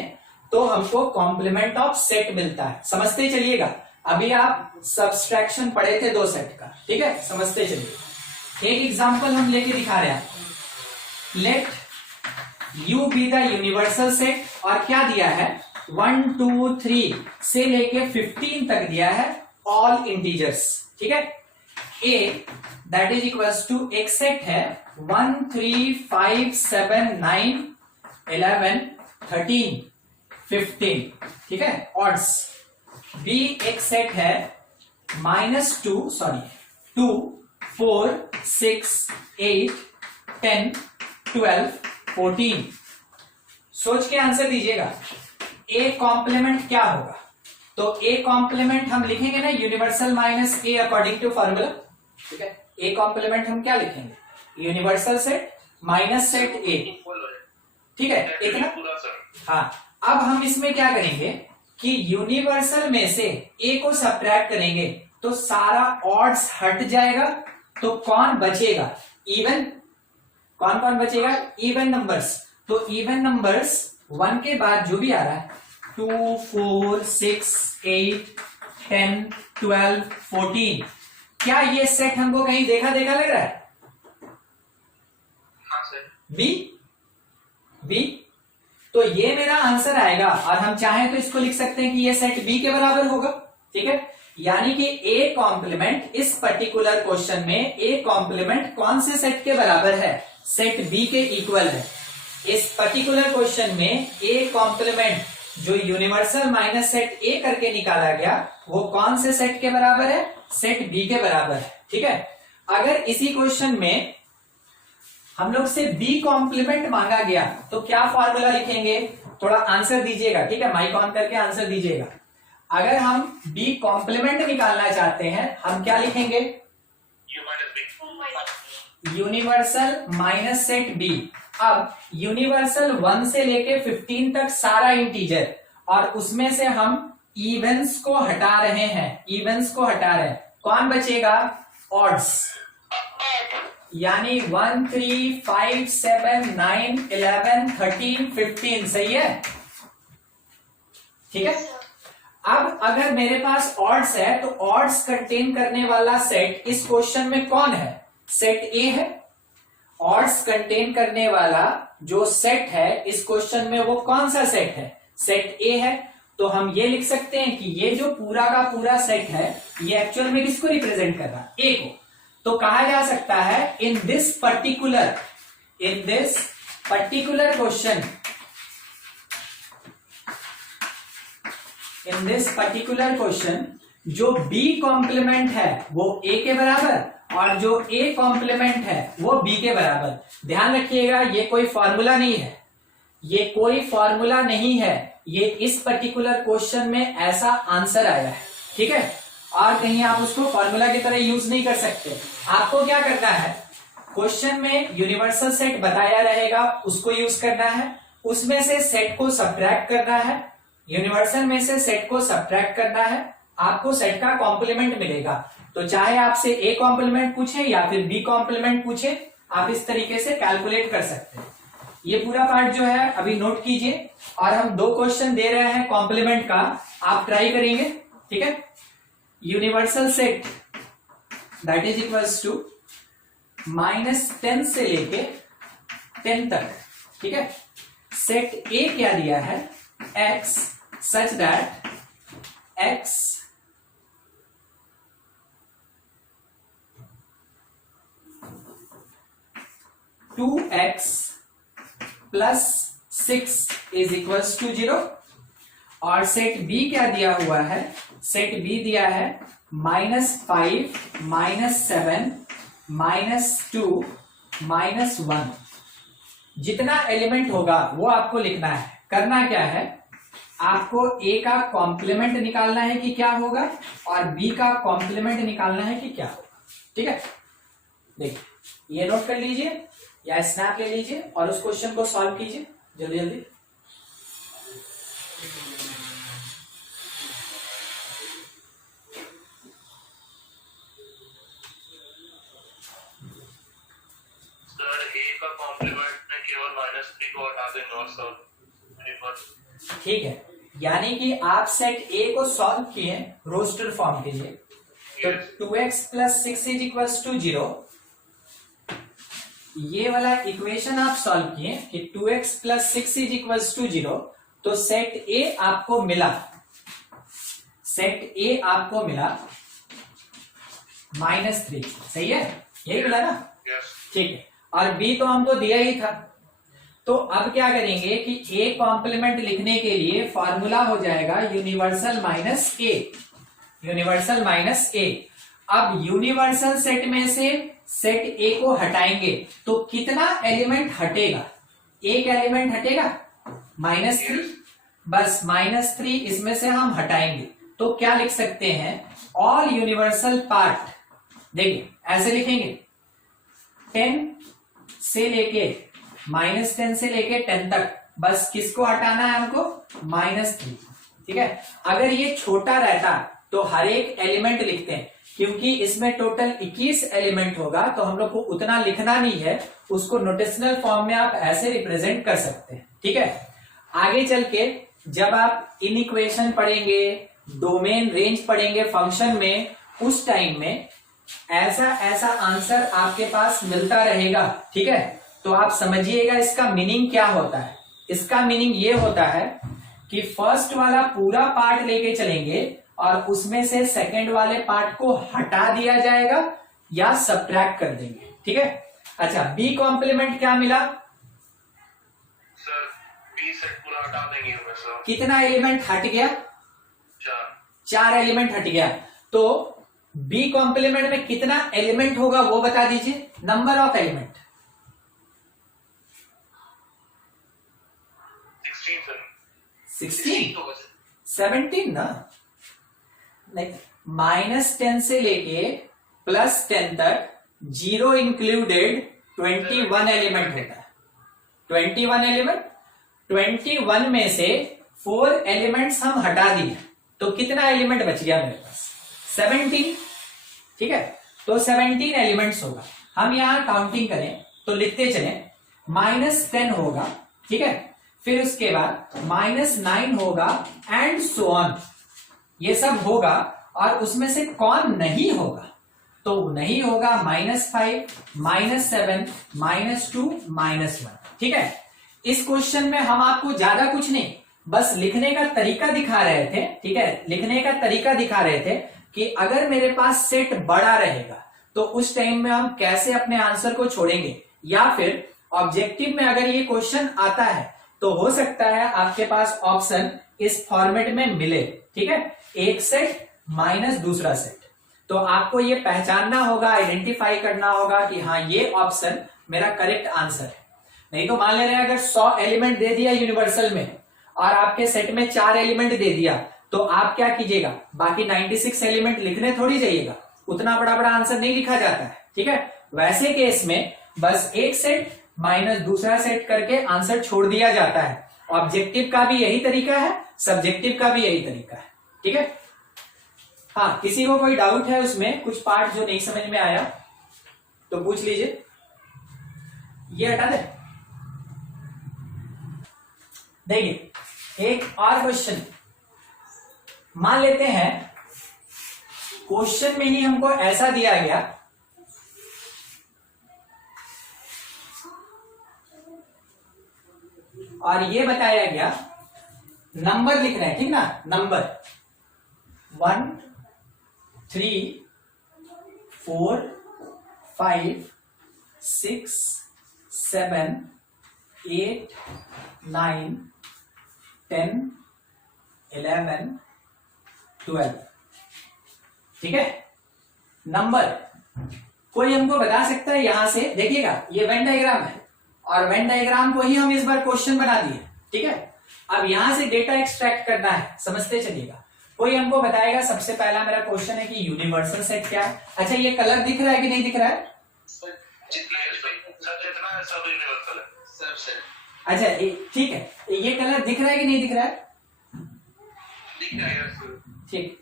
तो हमको कॉम्प्लीमेंट ऑफ सेट मिलता है। समझते चलिएगा, अभी आप सब्सट्रैक्शन पढ़े थे दो सेट का। ठीक है, समझते चलिए। एक एग्जांपल हम लेके दिखा रहे हैं, let U be the universal set, और क्या दिया है 1 2 3 से लेके 15 तक दिया है, ऑल इंटीजर्स। ठीक है, A that is equals to एक सेट है 1 3 5 7 9 11 13 15। ठीक है, ऑड्स। B एक सेट है -2 2 4 6 8 10 12 14। सोच के आंसर दीजिएगा, A कॉम्प्लीमेंट क्या होगा? तो ए कॉम्प्लीमेंट हम लिखेंगे ना universal minus A according to formula, ठीक है। ए कॉम्प्लीमेंट हम क्या लिखेंगे, universal set minus set A, ठीक है इतना। हाँ, अब हम इसमें क्या करेंगे कि यूनिवर्सल में से ए को सब्ट्रैक्ट करेंगे तो सारा ऑड्स हट जाएगा, तो कौन बचेगा, इवन। कौन कौन बचेगा, इवन नंबर्स। तो इवन नंबर्स 1 के बाद जो भी आ रहा है 2 4 6 8 10 12 14, क्या ये सेट हमको कहीं देखा देखा लग रहा है, बी बी। तो ये मेरा आंसर आएगा, और हम चाहें तो इसको लिख सकते हैं कि ये सेट बी के बराबर होगा, ठीक है। यानी कि ए कॉम्प्लीमेंट इस पर्टिकुलर क्वेश्चन में ए कॉम्प्लीमेंट कौन से सेट के बराबर है, सेट बी के इक्वल है। इस पर्टिकुलर क्वेश्चन में ए कॉम्प्लीमेंट जो यूनिवर्सल माइनस सेट ए करके निकाला गया वो कौन से सेट के बराबर है, सेट बी के बराबर है, ठीक है। अगर इसी क्वेश्चन में हम लोग से बी कॉम्प्लीमेंट मांगा गया तो क्या फॉर्मूला लिखेंगे, थोड़ा आंसर दीजिएगा, ठीक है, माइक ऑन करके आंसर दीजिएगा। अगर हम बी कॉम्प्लीमेंट निकालना चाहते हैं हम क्या लिखेंगे, यूनिवर्सल माइनस सेट बी। अब यूनिवर्सल 1 से लेके 15 तक सारा इंटीजर, और उसमें से हम इवेंस को हटा रहे हैं, इवेंस को हटा रहे हैं, कौन बचेगा, ऑड्स। यानी 1 3 5 7 9 11 13 15, सही है, ठीक है। अब अगर मेरे पास ऑड्स है तो ऑड्स कंटेन करने वाला सेट इस क्वेश्चन में कौन है, सेट ए है। ऑड्स कंटेन करने वाला जो सेट है इस क्वेश्चन में वो कौन सा सेट है, सेट ए है। तो हम ये लिख सकते हैं कि ये जो पूरा का पूरा सेट है ये एक्चुअल में किसको रिप्रेजेंट कर रहा है, ए को। तो कहा जा सकता है in this particular question, in this particular question जो बी कॉम्प्लीमेंट है वो ए के बराबर, और जो ए कॉम्प्लीमेंट है वो बी के बराबर। ध्यान रखिएगा ये कोई फॉर्मूला नहीं है, ये कोई फॉर्मूला नहीं है, ये इस पर्टिकुलर क्वेश्चन में ऐसा आंसर आया है, ठीक है। और कहीं आप उसको फॉर्मूला की तरह यूज नहीं कर सकते। आपको क्या करना है, क्वेश्चन में यूनिवर्सल सेट बताया रहेगा उसको यूज करना है, उसमें से सेट को सब्ट्रैक्ट करना है, यूनिवर्सल में से सेट को सब्ट्रैक्ट करना है, आपको सेट का कॉम्प्लीमेंट मिलेगा। तो चाहे आपसे ए कॉम्प्लीमेंट पूछे या फिर बी कॉम्प्लीमेंट पूछे, आप इस तरीके से कैलकुलेट कर सकते हैं। ये पूरा पार्ट जो है अभी नोट कीजिए, और हम 2 क्वेश्चन दे रहे हैं कॉम्प्लीमेंट का, आप ट्राई करेंगे, ठीक है। Universal set that is equals to -10 से लेके 10 तक, ठीक है। सेट ए क्या दिया है, x such that x 2x plus 6 is equals to 0, और सेट बी क्या दिया हुआ है, सेट बी दिया है -5 -7 -2 -1। जितना एलिमेंट होगा वो आपको लिखना है। करना क्या है, आपको ए का कॉम्प्लीमेंट निकालना है कि क्या होगा, और बी का कॉम्प्लीमेंट निकालना है कि क्या होगा, ठीक है। देखिए ये नोट कर लीजिए या स्नैप ले लीजिए और उस क्वेश्चन को सॉल्व कीजिए जल्दी जल्दी। सर ए का कॉम्प्लीमेंट में केवल -3 को हटा देंगे और सॉल्व। ठीक है, यानी कि आप सेट ए को सॉल्व किए रोस्टर फॉर्म के लिए, तो 2x plus 6 is equals to 0, ये वाला इक्वेशन आप सॉल्व किए कि 2x plus 6 is equals to 0, तो सेट ए आपको मिला, सेट ए आपको मिला -3, सही है, यही मिला ना, ठीक है। और बी तो हमको दिया ही था, तो अब क्या करेंगे कि ए कॉम्प्लीमेंट लिखने के लिए फॉर्मूला हो जाएगा यूनिवर्सल माइनस ए, यूनिवर्सल माइनस ए। अब यूनिवर्सल सेट में से सेट ए को हटाएंगे तो कितना एलिमेंट हटेगा, एक एलिमेंट हटेगा -3, बस -3 इसमें से हम हटाएंगे तो क्या लिख सकते हैं, ऑल यूनिवर्सल पार्ट, देखिए ऐसे लिखेंगे 10 से लेके -10 से लेके 10 तक, बस किसको हटाना है हमको, -3, ठीक है। अगर ये छोटा रहता तो हर एक एलिमेंट लिखते हैं, क्योंकि इसमें टोटल 21 एलिमेंट होगा तो हम लोग को उतना लिखना नहीं है, उसको नोटेशनल फॉर्म में आप ऐसे रिप्रेजेंट कर सकते हैं, ठीक है। आगे चल के जब आप इन इक्वेशन पढ़ेंगे, डोमेन रेंज पढ़ेंगे फंक्शन में, उस टाइम में ऐसा ऐसा आंसर आपके पास मिलता रहेगा, ठीक है। तो आप समझिएगा इसका मीनिंग क्या होता है। इसका मीनिंग ये होता है कि फर्स्ट वाला पूरा पार्ट लेके चलेंगे और उसमें से सेकंड वाले पार्ट को हटा दिया जाएगा या सब्ट्रैक्ट कर देंगे, ठीक है। अच्छा, बी कॉम्प्लीमेंट क्या मिला सर? बी सेट पूरा हटा देंगे हमें सर। कितना एलिमेंट हट गया, 4 एलिमेंट हट गया। तो बी कॉम्प्लीमेंट में कितना एलिमेंट होगा वो बता दीजिए, नंबर ऑफ एलिमेंट। 16 17 ना, नहीं, -10 से लेके +10 तक 0 इंक्लूडेड 21 एलिमेंट होता है। 21 एलिमेंट, 21 में से 4 एलिमेंट्स हम हटा दिए तो कितना एलिमेंट बच गया मेरे पास, 17, ठीक है। तो 17 एलिमेंट्स होगा। हम यहां काउंटिंग करें तो लिखते चले, -10 होगा, ठीक है, फिर उसके बाद -9 होगा एंड सो ऑन, ये सब होगा। और उसमें से कौन नहीं होगा, तो नहीं होगा -5, -7, -2, -1, ठीक है। इस क्वेश्चन में हम आपको ज्यादा कुछ नहीं, बस लिखने का तरीका दिखा रहे थे, ठीक है, लिखने का तरीका दिखा रहे थे कि अगर मेरे पास सेट बड़ा रहेगा तो उस टाइम में हम कैसे अपने आंसर को छोड़ेंगे, या फिर ऑब्जेक्टिव में अगर ये क्वेश्चन आता है तो हो सकता है आपके पास ऑप्शन इस फॉर्मेट में मिले, ठीक है, एक सेट माइनस दूसरा सेट। तो आपको ये पहचानना होगा, आइडेंटिफाई करना होगा कि हाँ ये ऑप्शन मेरा करेक्ट आंसर है। नहीं तो मान ले रहे हैं अगर 100 एलिमेंट दे दिया यूनिवर्सल में और आपके सेट में 4 एलिमेंट दे दिया तो आप क्या कीजिएगा, बाकी 96 एलिमेंट लिखने थोड़ी जाइएगा, उतना बड़ा बड़ा आंसर नहीं लिखा जाता है, ठीक है। वैसे केस में बस एक सेट माइनस दूसरा सेट करके आंसर छोड़ दिया जाता है। ऑब्जेक्टिव का भी यही तरीका है, सब्जेक्टिव का भी यही तरीका है, ठीक है। हाँ, किसी को कोई डाउट है उसमें, कुछ पार्ट जो नहीं समझ में आया तो पूछ लीजिए। ये हटा दे। देखिए एक और क्वेश्चन मान लेते हैं, क्वेश्चन में ही हमको ऐसा दिया गया, और ये बताया गया, नंबर लिख रहे हैं, ठीक ना, नंबर 1 3 4 5 6 7 8 9 10 11 12, ठीक है। नंबर कोई हमको बता सकता है, यहां से देखिएगा ये वेन डायग्राम है और वेन डायग्राम को ही हम इस बार क्वेश्चन बना दिए, ठीक है। अब यहां से डेटा एक्सट्रैक्ट करना है, समझते चलिएगा। कोई हमको बताएगा, सबसे पहला मेरा क्वेश्चन है कि यूनिवर्सल सेट क्या है। अच्छा, ये कलर दिख रहा है कि नहीं दिख रहा है? जितना है सब यूनिवर्सल है, सब सेट। अच्छा ठीक है, ये कलर दिख रहा है कि नहीं दिख रहा है? दिख रहा है, ठीक।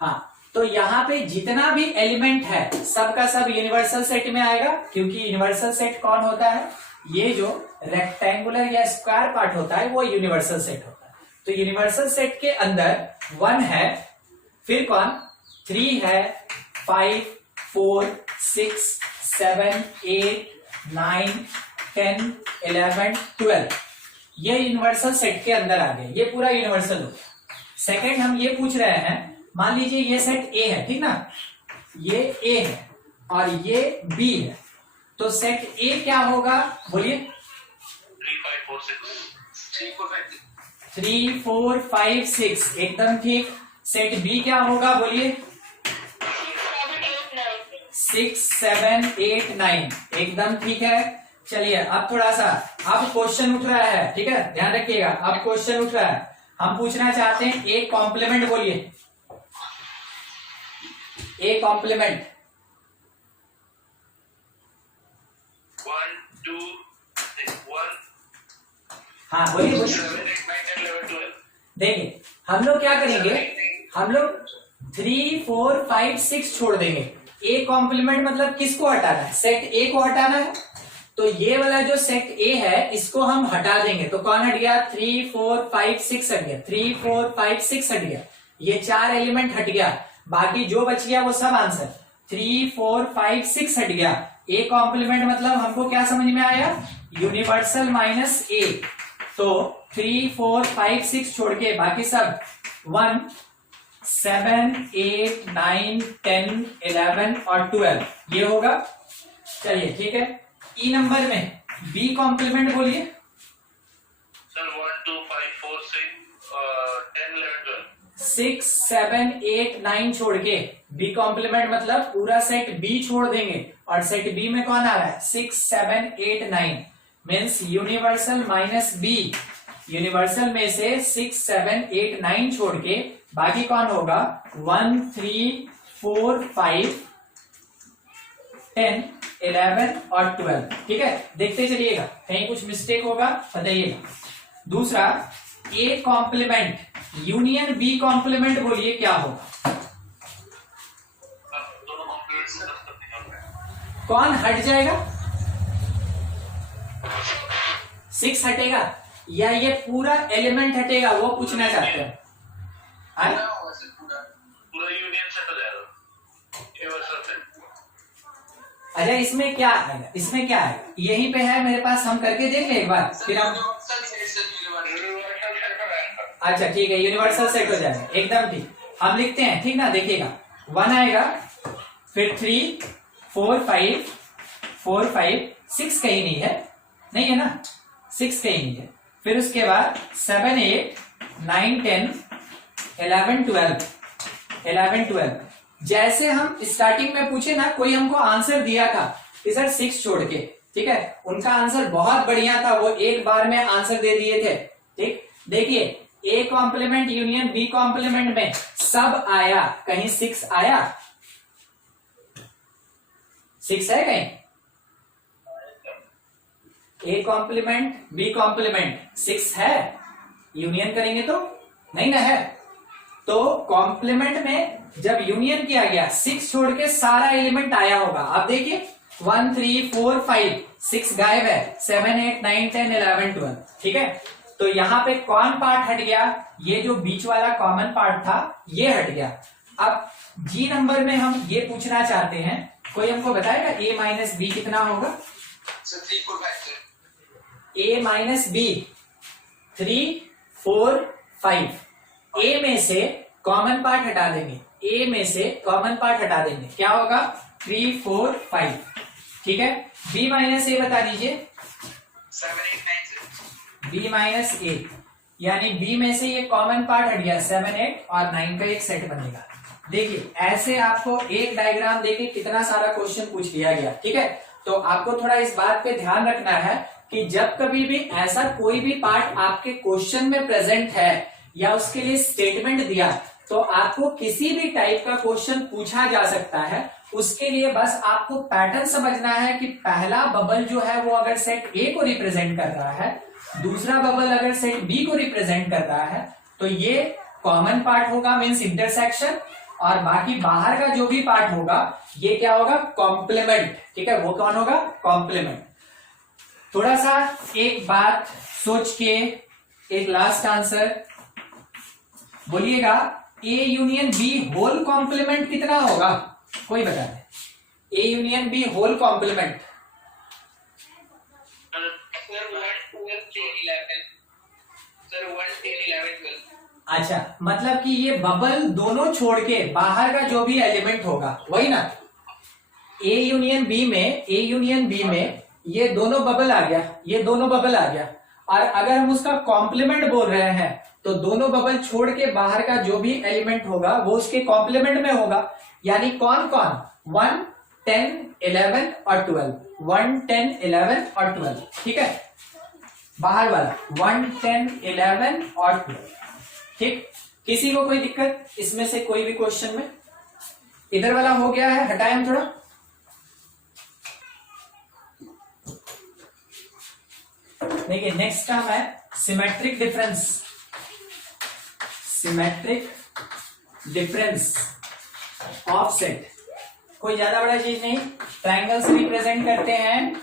हाँ, तो यहाँ पे जितना भी एलिमेंट है सबका सब यूनिवर्सल सेट में आएगा, क्योंकि यूनिवर्सल सेट कौन होता है, ये जो रेक्टेंगुलर या स्क्वायर पार्ट होता है वो यूनिवर्सल सेट होता है। तो यूनिवर्सल सेट के अंदर 1 है, फिर कौन, 3 है, 5 4 6 7 8 9 10 11 12, ये यूनिवर्सल सेट के अंदर आ गए, ये पूरा यूनिवर्सल हो गया। सेकंड हम ये पूछ रहे हैं, मान लीजिए ये सेट ए है, ठीक ना, ये ए है और ये बी है, तो सेट ए क्या होगा, बोलिए? 3 4 5 6, एकदम ठीक। सेट बी क्या होगा, बोलिए? 6 7 8 9, एकदम ठीक है। चलिए अब थोड़ा सा, अब क्वेश्चन उठ रहा है, ठीक है, ध्यान रखिएगा, अब क्वेश्चन उठ रहा है। हम पूछना चाहते हैं एक कॉम्प्लीमेंट, बोलिए एक कॉम्प्लीमेंट। 1, 2, 3, 1, हाँ बोलिए बोलिए। 7, 8, 9, 10, 11, 12। देखिए हम लोग क्या करेंगे, हम लोग 3, 4, 5, 6 छोड़ देंगे। ए कॉम्प्लीमेंट मतलब किसको हटाना है, सेट ए को हटाना है। तो ये वाला जो सेट ए है इसको हम हटा देंगे, तो कौन हट गया, 3, 4, 5, 6 हट गया, 3, 4, 5, 6 हट गया, ये 4 एलिमेंट हट गया, बाकी जो बच गया वो सब आंसर 3, 4, 5, 6 हट गया। ए कॉम्प्लीमेंट मतलब हमको क्या समझ में आया, यूनिवर्सल माइनस ए। तो 3, 4, 5, 6 छोड़ के बाकी सब 1, 7, 8, 9, 10, 11 और 12 ये होगा। चलिए ठीक है, ई नंबर में बी कॉम्प्लीमेंट बोलिए। सर 1, 2, 5, 4, 6, 10, 11, 12। 6, 7, 8, 9 छोड़ के बी कॉम्प्लीमेंट मतलब पूरा सेट बी छोड़ देंगे, और सेट बी में कौन आ रहा है, 6, 7, 8, 9 means universal minus B. Universal में से 6, 7, 8, 9 छोड़ के बाकी कौन होगा, 1, 3, 4, 5, 10, 11 और 12। ठीक है, देखते चलिएगा कहीं कुछ मिस्टेक होगा बताइएगा। दूसरा A complement union B complement बोलिए क्या होगा, दोनों कॉम्प्लीमेंट्स से 10 तक निकाल रहे हैं। कौन हट जाएगा, 6 हटेगा या ये पूरा एलिमेंट हटेगा, वो पूछना चाहते हैं। आए? पूरा यूनियन सेट हो जाएगा, यूनिवर्सल सेट। अच्छा इसमें क्या आएगा, इसमें क्या आएगा, यहीं पे है मेरे पास, हम करके देख ले एक बार फिर हम। अच्छा ठीक है, यूनिवर्सल सेट हो जाएगा एकदम ठीक, हम लिखते हैं ठीक ना, देखिएगा 1 आएगा, फिर 3, 4, 5, 4, 5, 6 कहीं नहीं है, नहीं है ना, 6 कहीं नहीं है, फिर उसके बाद 7, 8, 9, 10, 11, 12, 11, 12। जैसे हम स्टार्टिंग में पूछे ना, कोई हमको आंसर दिया था कि सर 6 छोड़ के, ठीक है, उनका आंसर बहुत बढ़िया था, वो एक बार में आंसर दे दिए थे। ठीक, देखिए A complement union B complement में सब आया, कहीं 6 आया, 6 है कहीं, ए कॉम्प्लीमेंट बी कॉम्प्लीमेंट 6 है, यूनियन करेंगे तो नहीं ना है। तो कॉम्प्लीमेंट में जब यूनियन किया गया 6 छोड़ के सारा एलिमेंट आया होगा। आप देखिए 1, 3, 4, 5, 6 गायब है, 7, 8, 9, 10, 11, 12। ठीक है, तो यहाँ पे कौन पार्ट हट गया, ये जो बीच वाला कॉमन पार्ट था ये हट गया। अब जी नंबर में हम ये पूछना चाहते हैं, कोई हमको बताएगा ए माइनस बी कितना होगा, ए माइनस बी 3, 4, 5। ए में से कॉमन पार्ट हटा देंगे, ए में से कॉमन पार्ट हटा देंगे, क्या होगा 3, 4, 5। ठीक है, बी माइनस ए बता दीजिए, 7, 8, 9, 6। बी माइनस ए यानी बी में से ये कॉमन पार्ट हट गया, 7, 8 और 9 का एक सेट बनेगा। देखिए ऐसे आपको एक डायग्राम देके कितना सारा क्वेश्चन पूछ लिया गया। ठीक है, तो आपको थोड़ा इस बात पे ध्यान रखना है कि जब कभी भी ऐसा कोई भी पार्ट आपके क्वेश्चन में प्रेजेंट है या उसके लिए स्टेटमेंट दिया, तो आपको किसी भी टाइप का क्वेश्चन पूछा जा सकता है। उसके लिए बस आपको पैटर्न समझना है कि पहला बबल जो है वो अगर सेट ए को रिप्रेजेंट कर रहा है, दूसरा बबल अगर सेट बी को रिप्रेजेंट कर रहा है, तो ये कॉमन पार्ट होगा मीन्स इंटरसेक्शन, और बाकी बाहर का जो भी पार्ट होगा ये क्या होगा, कॉम्प्लीमेंट। ठीक है, वो कौन होगा, कॉम्प्लीमेंट। थोड़ा सा एक बात सोच के एक लास्ट आंसर बोलिएगा, A union B whole complement कितना होगा, कोई बता दे, A union B whole complement. अच्छा, मतलब कि ये बबल दोनों छोड़ के बाहर का जो भी एलिमेंट होगा वही ना, ए यूनियन बी में ये दोनों बबल आ गया, ये दोनों बबल आ गया, और अगर हम उसका कॉम्प्लीमेंट बोल रहे हैं तो दोनों बबल छोड़ के बाहर का जो भी एलिमेंट होगा वो उसके कॉम्प्लीमेंट में होगा। यानी कौन कौन, 1, 10, 11 और 12, 1, 10, 11 और 12। ठीक है, बाहर वाला 1, 10, 11 और 12। ठीक, किसी को कोई दिक्कत इसमें से कोई भी क्वेश्चन में? इधर वाला हो गया है, हटाएं हम थोड़ा। देखिए नेक्स्ट टर्म है symmetric difference. Symmetric difference of set, कोई ज्यादा बड़ा चीज नहीं, ट्रायंगल से रिप्रेजेंट करते हैं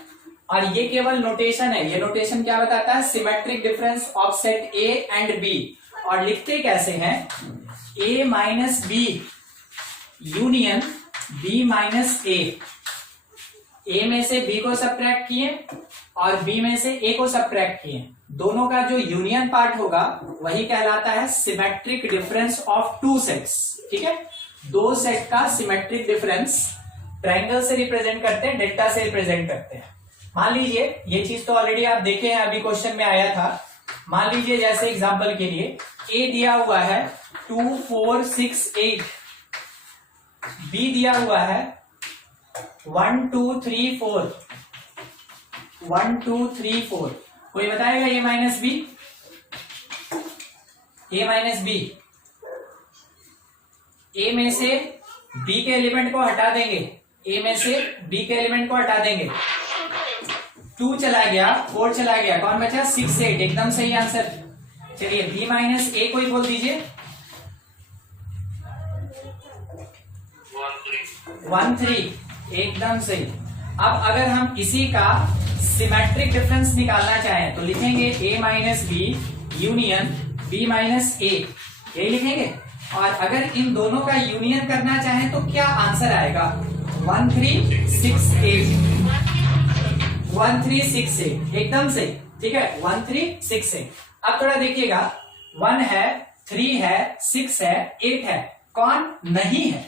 और ये केवल नोटेशन है। ये नोटेशन क्या बताता है? Symmetric difference of set A and B. और लिखते कैसे हैं? A minus B union B minus A में से बी को सब्ट्रैक्ट किए और बी में से ए को सब्ट्रैक्ट किए, दोनों का जो यूनियन पार्ट होगा वही कहलाता है symmetric difference of two sets. ठीक है, दो सेट का सिमेट्रिक डिफरेंस ट्रायंगल से रिप्रेजेंट करते हैं, डेल्टा से रिप्रेजेंट करते हैं। मान लीजिए ये चीज तो ऑलरेडी आप देखे हैं, अभी क्वेश्चन में आया था। मान लीजिए जैसे एग्जांपल के लिए ए दिया हुआ है 2 4 6 8, बी दिया हुआ है 1 2 3 4, 1 2 3 4। कोई बताएगा ए minus B? A minus B, ए में से बी के एलिमेंट को हटा देंगे, ए में से बी के एलिमेंट को हटा देंगे, 2 चला गया, 4 चला गया, कौन बचा? 6 8, एकदम सही आंसर। चलिए बी माइनस ए कोई बोल दीजिए। 1 3, एकदम सही। अब अगर हम इसी का सिमेट्रिक डिफरेंस निकालना चाहें तो लिखेंगे A minus B union B minus A, यही लिखेंगे। और अगर इन दोनों का यूनियन करना चाहें तो क्या आंसर आएगा? 1 3 6 8, 1 3 6 8, एकदम सही। ठीक है, 1 3 6 8। अब थोड़ा देखिएगा, 1 है, 3 है, 6 है, 8 है, कौन नहीं है?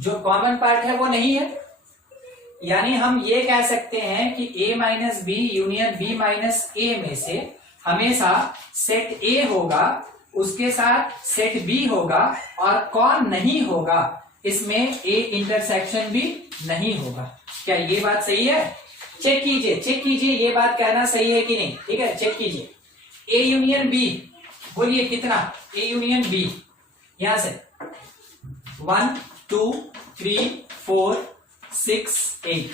जो कॉमन पार्ट है वो नहीं है। यानी हम ये कह सकते हैं कि a minus B union b minus A में से हमेशा सेट a होगा, उसके साथ सेट b होगा, और कौन नहीं होगा? इसमें a इंटरसेक्शन भी नहीं होगा। क्या ये बात सही है? चेक कीजिए, चेक कीजिए ये बात कहना सही है कि नहीं। ठीक है, चेक कीजिए। a यूनियन b, बोलिए कितना? a यूनियन b, यहां से 1 2 3 4 6 8,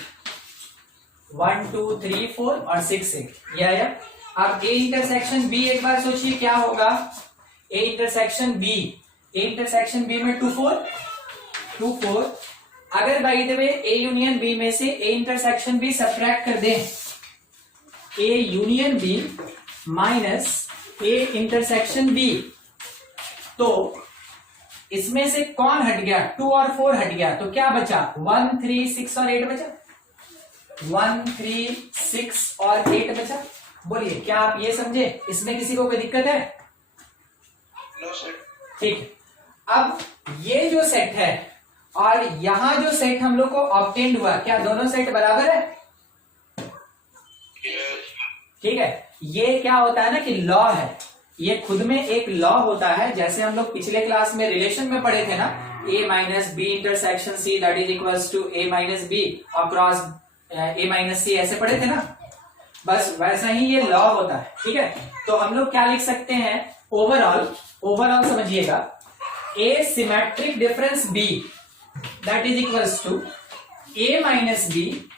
1 2 3 4 और 6 8, ये आया। अब a इंटरसेक्शन b एक बार सोचिए क्या होगा? a intersection b, a intersection b में 2 4, अगर by the way a union b में से a इंटरसेक्शन b सब्ट्रैक्ट कर दें, a union b minus a intersection b, तो इसमें से कौन हट गया? 2 और 4 हट गया, तो क्या बचा? 1 3 6 और 8 बचा। 1 3 6 और 8 बचा। बोलिए क्या आप ये समझे? इसमें किसी को कोई दिक्कत है? No sir. ठीक, अब ये जो सेट है और यहां जो सेट हम लोग को ऑब्टेन्ड हुआ, क्या दोनों सेट बराबर है? ठीक है, ये क्या होता है ना कि लॉ है, ये खुद में एक लॉ होता है। जैसे हम लोग पिछले क्लास में रिलेशन में पढ़े थे ना, a minus B intersection c that is equals to a minus B across a minus c, ऐसे पढ़े थे ना। बस वैसा ही ये लॉ होता है। ठीक है, तो हम लोग क्या लिख सकते हैं? ओवरऑल समझिएगा, a symmetric difference b that is equals to a minus B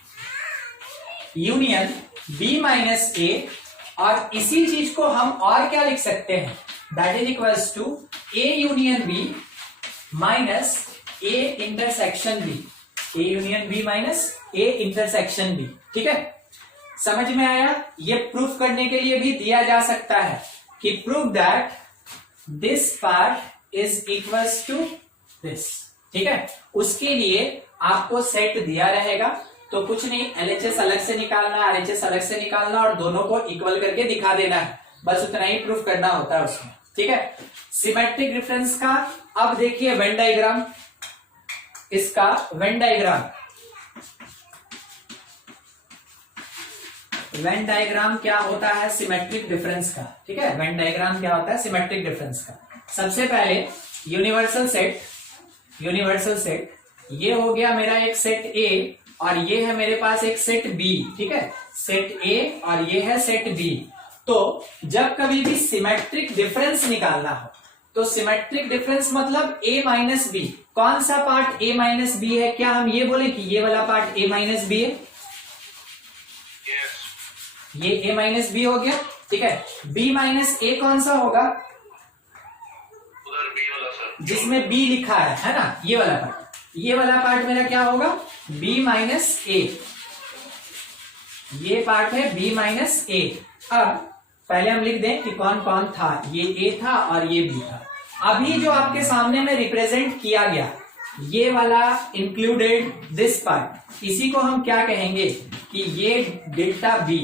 union b minus a, और इसी चीज को हम और क्या लिख सकते हैं? That is equals to a union b minus a intersection b, a union b minus a intersection b। ठीक है, समझ में आया? ये प्रूफ करने के लिए भी दिया जा सकता है कि prove that this part is equals to this. ठीक है, उसके लिए आपको सेट दिया रहेगा, तो कुछ नहीं, LHS अलग से निकालना, RHS अलग से निकालना और दोनों को इक्वल करके दिखा देना है, बस उतना ही प्रूफ करना होता है उसमें। ठीक है, सिमेट्रिक डिफरेंस का अब देखिए वेन डायग्राम, इसका वेन डायग्राम, वेन डायग्राम क्या होता है सिमेट्रिक डिफरेंस का। ठीक है, वेन डायग्राम क्या होता है सिमेट्रिक डिफरेंस का। सबसे पहले यूनिवर्सल सेट, ये हो गया मेरा एक सेट A और ये है मेरे पास एक सेट B। ठीक है, सेट A और ये है सेट B। तो जब कभी भी सिमेट्रिक डिफरेंस निकालना हो तो सिमेट्रिक डिफरेंस मतलब a माइनस बी, कौन सा पार्ट a माइनस बी है? क्या हम ये बोले कि ये वाला पार्ट a माइनस बी है? ये a माइनस बी हो गया, ठीक है। b माइनस a कौन सा होगा? उधर बी वाला सर, जिसमें b लिखा है ना, ये वाला पार्ट। ये वाला पार्ट मेरा क्या होगा? b माइनस a, ये पार्ट है b माइनस a। अब पहले हम लिख दें कि कौन कौन था, ये a था और ये b था। अभी जो आपके सामने में रिप्रेजेंट किया गया ये वाला इंक्लूडेड दिस पार्ट, इसी को हम क्या कहेंगे कि ये delta b,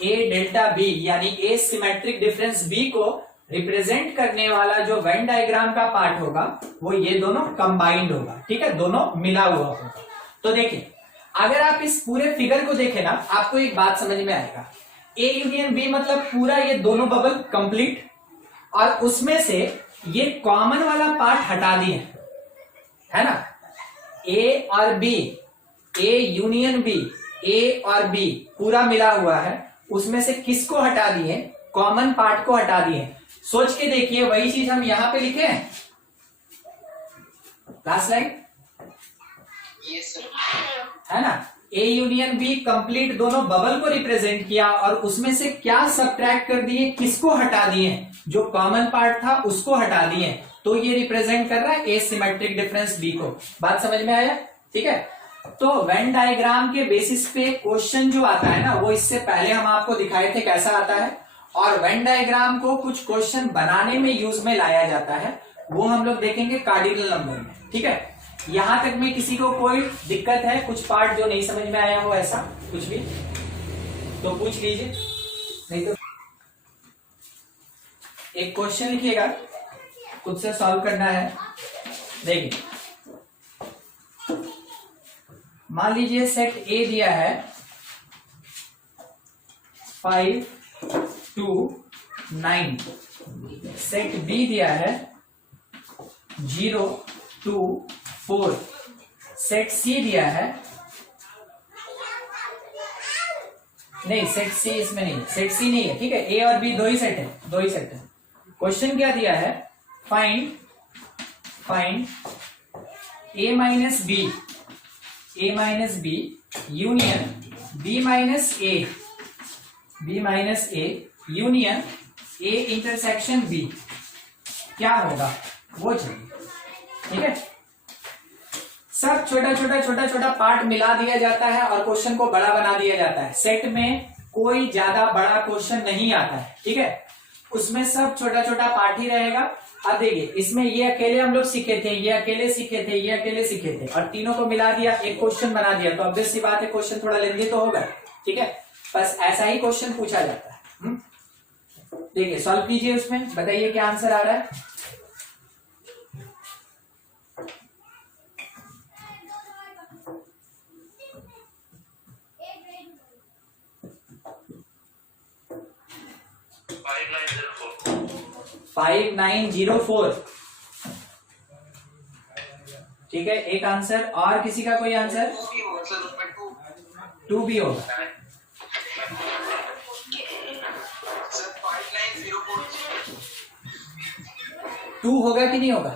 a delta b यानी a सिमेट्रिक डिफरेंस b को रिप्रेजेंट करने वाला जो वेन डायग्राम का पार्ट होगा वो ये दोनों कंबाइंड होगा, ठीक है, दोनों मिला हुआ होगा। तो देखिए अगर आप इस पूरे फिगर को देखें ना, आपको एक बात समझ में आएगा, A यूनियन B मतलब पूरा ये दोनों बबल कंप्लीट, और उसमें से ये कॉमन वाला पार्ट हटा दिए, है ना। A और B, A union B, A और B पूरा मिला हुआ है, उसमें से किसको हटा दिए? कॉमन पार्ट को हटा दिए। सोच के देखिए वही चीज हम यहां पे लिखे हैं, लास्ट लाइन, है ना। A यूनियन B कंप्लीट दोनों बबल को रिप्रेजेंट किया और उसमें से क्या सब्ट्रैक्ट कर दिए, किसको हटा दिए? जो कॉमन पार्ट था उसको हटा दिए, तो ये रिप्रेजेंट कर रहा है ए सिमेट्रिक डिफरेंस बी को। बात समझ में आया? ठीक है। तो वेन डायग्राम के बेसिस पे क्वेश्चन जो आता है ना, वो इससे पहले हम आपको दिखाए थे कैसा आता है, और वेन डायग्राम को कुछ क्वेश्चन बनाने में यूज में लाया जाता है, वो हम लोग देखेंगे कार्डिनल नंबर में, ठीक है। यहां तक में किसी को कोई दिक्कत है, कुछ पार्ट जो नहीं समझ में आया हो, ऐसा कुछ भी तो पूछ लीजिए, नहीं तो एक क्वेश्चन लिखिएगा, खुद से सॉल्व करना है। देखिए मान लीजिए सेट ए दिया है 5 2 9, सेट बी दिया है 0 2 4, सेट सी दिया है, नहीं सेट सी इसमें नहीं है, सेट सी नहीं है, ठीक है। ए और बी दो ही सेट है, दो ही सेट है। क्वेश्चन क्या दिया है? Find A minus B, A minus B union B minus A, B minus A union A intersection B, क्या होगा वो चाहिए, ठीक है। सब छोटा छोटा पार्ट मिला दिया जाता है और क्वेश्चन को बड़ा बना दिया जाता है। सेट में कोई ज्यादा बड़ा क्वेश्चन नहीं आता है, ठीक है, उसमें सब छोटा छोटा पार्ट ही रहेगा। अब देखिए इसमें ये अकेले हम लोग सीखे थे, ये अकेले सीखे थे, ये अकेले सीखे थे, और तीनों को मिला दिया, एक क्वेश्चन बना दिया, तो ऑब्वियस सी बात है क्वेश्चन थोड़ा लेंदी तो होगा, ठीक है। बस ऐसा ही क्वेश्चन पूछा जाता है। देखिए सॉल्व कीजिए, उसमें बताइए क्या आंसर आ रहा है। फाइव 904, ठीक है, एक आंसर। और किसी का कोई आंसर? 2 भी होगा। सर 5904, 2 होगा कि नहीं होगा?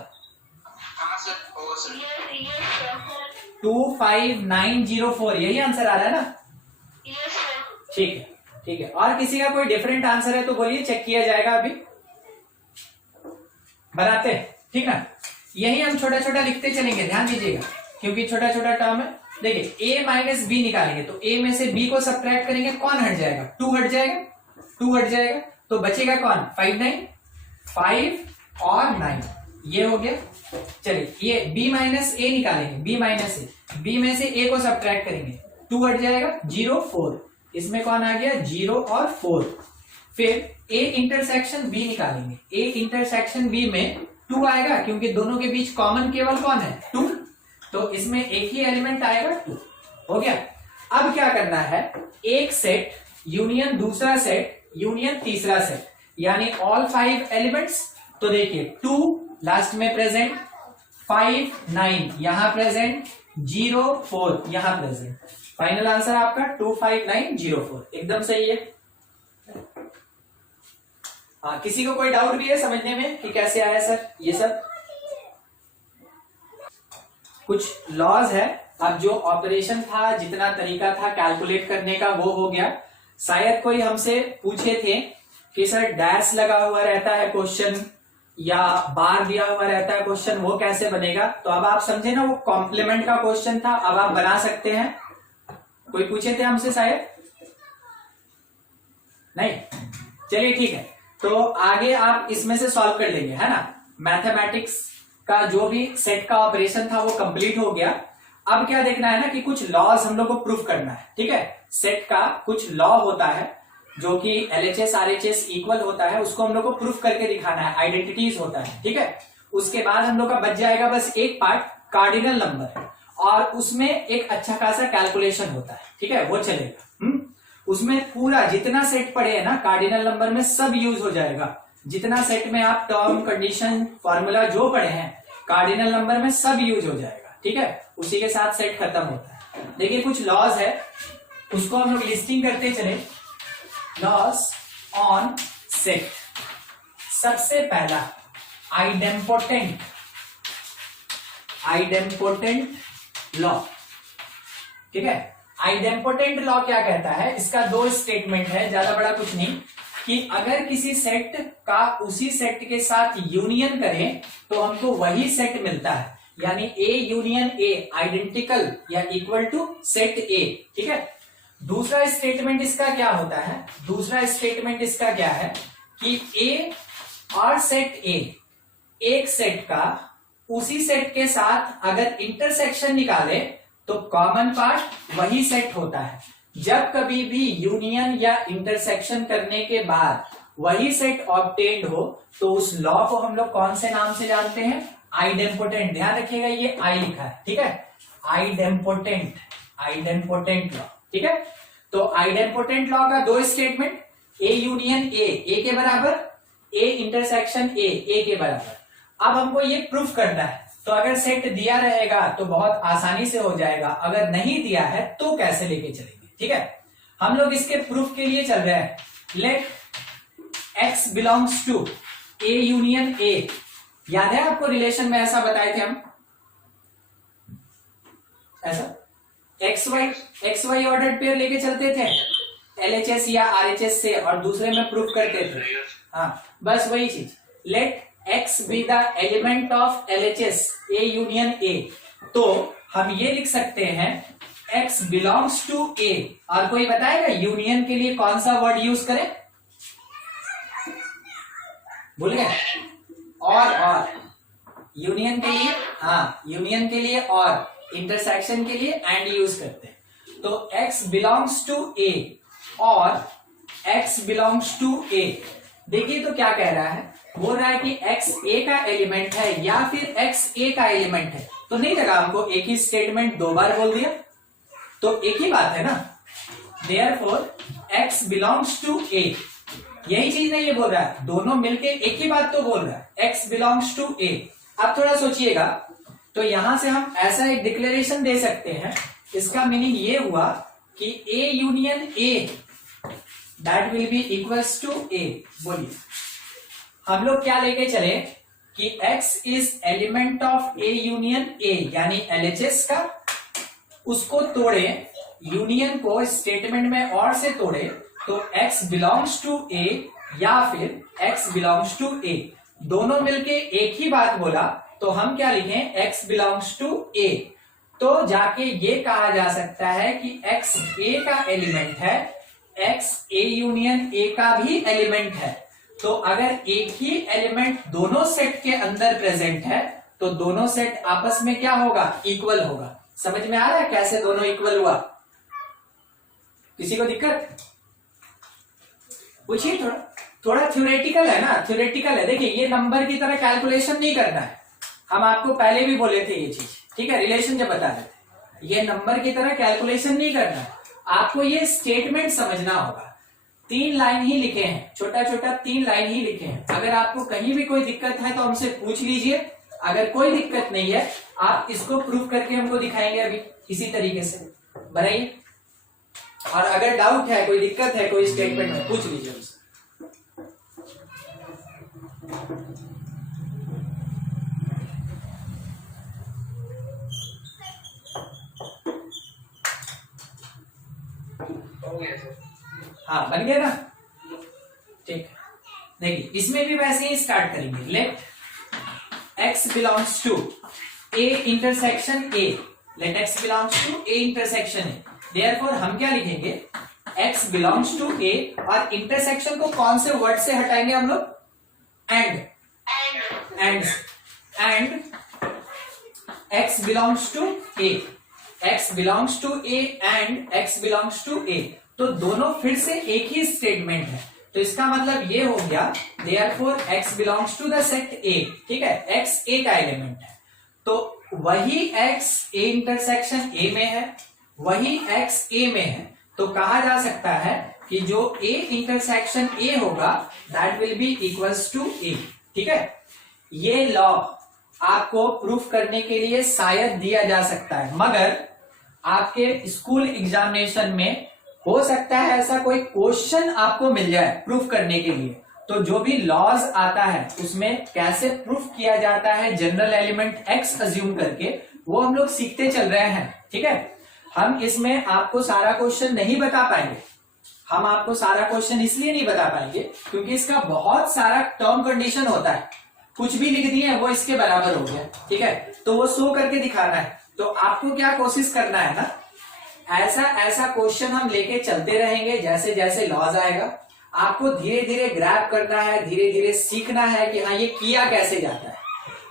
हाँ सर होगा सर। 25904 यही आंसर आ रहा है ना? ठीक है, ठीक है। और किसी का कोई डिफरेंट आंसर है तो बोलिए, चेक किया जाएगा, अभी बनाते हैं, ठीक ना। यही हम छोटा छोटा लिखते चलेंगे, ध्यान दीजिएगा, क्योंकि छोटा छोटा टर्म है। देखिए a माइनस बी निकालेंगे तो a में से b को सब्ट्रैक्ट करेंगे, कौन हट जाएगा? 2 हट जाएगा, 2 हट जाएगा, तो बचेगा कौन? 5 9, 5 और 9, ये हो गया। चलिए ये b माइनस a निकालेंगे, b माइनस a, b में से a को सब्ट्रैक्ट करेंगे, 2 हट जाएगा, 0 4, इसमें कौन आ गया? 0 और 4। फिर a इंटरसेक्शन b निकालेंगे, a इंटरसेक्शन b में 2 आएगा, क्योंकि दोनों के बीच कॉमन केवल कौन है? 2, तो इसमें एक ही एलिमेंट आएगा 2, हो गया। अब क्या करना है? एक सेट यूनियन दूसरा सेट यूनियन तीसरा सेट, यानी ऑल 5 एलिमेंट्स। तो देखिए 2 लास्ट में प्रेजेंट, 5 9 यहां प्रेजेंट, 0 4 यहां प्रेजेंट। फाइनल आंसर आपका 25904, एकदम सही है। हाँ, किसी को कोई डाउट भी है समझने में कि कैसे आया सर ये सब? कुछ लॉज है। अब जो ऑपरेशन था, जितना तरीका था कैलकुलेट करने का वो हो गया। शायद कोई हमसे पूछे थे कि सर डैश लगा हुआ रहता है क्वेश्चन या बार दिया हुआ रहता है क्वेश्चन, वो कैसे बनेगा? तो अब आप समझे ना, वो कॉम्प्लीमेंट का क्वेश्चन था, अब आप बना सकते हैं। कोई पूछे थे हमसे शायद? नहीं, चलिए ठीक है। तो आगे आप इसमें से सॉल्व कर लेंगे, है ना। मैथमेटिक्स का जो भी सेट का ऑपरेशन था वो कंप्लीट हो गया। अब क्या देखना है ना कि कुछ लॉज हम लोग को प्रूफ करना है, ठीक है। सेट का कुछ लॉ होता है जो कि LHS RHS इक्वल होता है, उसको हम लोग को प्रूफ करके दिखाना है, आइडेंटिटीज होता है, ठीक है। उसके बाद हम लोग का बच जाएगा बस एक पार्ट, कार्डिनल नंबर, और उसमें एक अच्छा खासा कैलकुलेशन होता है, ठीक है, वो चलेगा। उसमें पूरा जितना सेट पढ़े है ना कार्डिनल नंबर में सब यूज हो जाएगा। जितना सेट में आप टर्म, कंडीशन, फॉर्मूला जो पढ़े हैं कार्डिनल नंबर में सब यूज हो जाएगा, ठीक है। उसी के साथ सेट खत्म होता है। देखिए कुछ लॉज है, उसको हम लोग लिस्टिंग करते चले। Laws on set. सबसे पहला आइडेम्पोटेंट लॉ, ठीक है। आइडेम्पोटेंट लॉ क्या कहता है? इसका दो स्टेटमेंट है, ज्यादा बड़ा कुछ नहीं, कि अगर किसी सेट का उसी सेट के साथ यूनियन करें तो हमको वही सेट मिलता है, यानी ए यूनियन ए आइडेंटिकल या इक्वल टू सेट ए, ठीक है। दूसरा स्टेटमेंट इसका क्या होता है? दूसरा स्टेटमेंट इसका क्या है कि ए और सेट ए, एक सेट का उसी सेट के साथ अगर इंटरसेक्शन निकाले तो कॉमन पार्ट वही सेट होता है। जब कभी भी यूनियन या इंटरसेक्शन करने के बाद वही सेट ऑब्टेन्ड हो तो उस लॉ को हम लोग कौन से नाम से जानते हैं? आइडेम्पोटेंट। ध्यान रखिएगा, ये आई लिखा है, ठीक है। आइडेम्पोटेंट लॉ, ठीक है। तो आइडेम्पोटेंट लॉ का दो स्टेटमेंट, ए यूनियन ए के बराबर, ए इंटरसेक्शन ए के बराबर। अब हमको ये प्रूफ करना है, तो अगर सेट दिया रहेगा तो बहुत आसानी से हो जाएगा, अगर नहीं दिया है तो कैसे लेके चलेंगे, ठीक है। हम लोग इसके प्रूफ के लिए चल रहे हैं। Let x belongs to A union A. याद है आपको रिलेशन में ऐसा बताए थे हम, ऐसा एक्स वाई ऑर्डर पेयर लेके चलते थे LHS या RHS से, और दूसरे में प्रूफ करते थे। हाँ, बस वही चीज। Let x be the element of LHS A union A. तो हम ये लिख सकते हैं x बिलोंग्स टू ए, और कोई बताएगा यूनियन के लिए कौन सा वर्ड यूज करें? भूल गए? और यूनियन के लिए, हाँ, यूनियन के लिए और, इंटरसेक्शन के लिए एंड यूज करते हैं। तो x बिलोंग्स टू ए और x बिलोंग्स टू ए। देखिए तो क्या कह रहा है, बोल रहा है कि x a का एलिमेंट है या फिर x a का एलिमेंट है। तो नहीं लगा हमको एक ही स्टेटमेंट दो बार बोल दिया, तो एक ही बात है ना। Therefore x belongs to a, यही चीज नहीं ये बोल रहा है, दोनों मिलके एक ही बात तो बोल रहा है, x बिलोंग्स टू a। अब थोड़ा सोचिएगा, तो यहां से हम ऐसा एक डिक्लेरेशन दे सकते हैं, इसका मीनिंग ये हुआ कि a union a that will be equals to a। बोलिए हम लोग क्या लेके चले कि x is element of a union a, यानी LHS का, उसको तोड़े, यूनियन को स्टेटमेंट में और से तोड़े तो x बिलोंग्स टू a या फिर x बिलोंग्स टू a, दोनों मिलके एक ही बात बोला, तो हम क्या लिखें? x belongs to a। तो जाके ये कहा जा सकता है कि x a का एलिमेंट है, x a यूनियन a का भी एलिमेंट है। तो अगर एक ही एलिमेंट दोनों सेट के अंदर प्रेजेंट है तो दोनों सेट आपस में क्या होगा? इक्वल होगा। समझ में आ रहा है कैसे दोनों इक्वल हुआ? किसी को दिक्कत? पूछिए। थोड़ा थ्योरेटिकल है ना, थ्योरेटिकल है। देखिए ये नंबर की तरह कैलकुलेशन नहीं करना है, हम आपको पहले भी बोले थे ये चीज, ठीक है, रिलेशन जब बता रहे थे। ये नंबर की तरह कैलकुलेशन नहीं करना है, आपको ये स्टेटमेंट समझना होगा। 3 लाइन ही लिखे हैं, छोटा छोटा 3 लाइन ही लिखे हैं। अगर आपको कहीं भी कोई दिक्कत है तो हमसे पूछ लीजिए, अगर कोई दिक्कत नहीं है आप इसको प्रूफ करके हमको दिखाएंगे अभी इसी तरीके से, बनाइए। और अगर डाउट है, कोई दिक्कत है कोई स्टेटमेंट में, पूछ लीजिए हमसे। हो गया सर। हाँ बन गया ना, ठीक। देखिए इसमें भी वैसे ही स्टार्ट करेंगे। Let x belongs to a intersection a, let x belongs to a intersection a, therefore हम क्या लिखेंगे, x बिलोंग्स टू a, और इंटरसेक्शन को कौन से वर्ड से हटाएंगे हम लोग, and x belongs to a, x belongs to a and x belongs to a, तो दोनों फिर से एक ही स्टेटमेंट है। तो इसका मतलब ये हो गया therefore x belongs to the set A, ठीक है, x A का एलिमेंट है, तो वही x A इंटरसेक्शन A में है, वही x A में है, तो कहा जा सकता है कि जो A इंटरसेक्शन A होगा that will be equals to A, ठीक है। ये लॉ आपको प्रूफ करने के लिए शायद दिया जा सकता है, मगर आपके स्कूल एग्जामिनेशन में हो सकता है ऐसा कोई क्वेश्चन आपको मिल जाए प्रूफ करने के लिए। तो जो भी लॉज आता है उसमें कैसे प्रूफ किया जाता है जनरल एलिमेंट x अज्यूम करके, वो हम लोग सीखते चल रहे हैं, ठीक है। हम इसमें आपको सारा क्वेश्चन नहीं बता पाएंगे, हम आपको सारा क्वेश्चन इसलिए नहीं बता पाएंगे क्योंकि इसका बहुत सारा टर्म कंडीशन होता है, कुछ भी लिख दिए वो इसके बराबर हो गया, ठीक है, तो वो शो करके दिखाना है। तो आपको क्या कोशिश करना है ना, ऐसा क्वेश्चन हम लेके चलते रहेंगे, जैसे जैसे लॉज आएगा आपको धीरे धीरे ग्रैब करना है, धीरे धीरे सीखना है कि हाँ ये किया कैसे जाता है।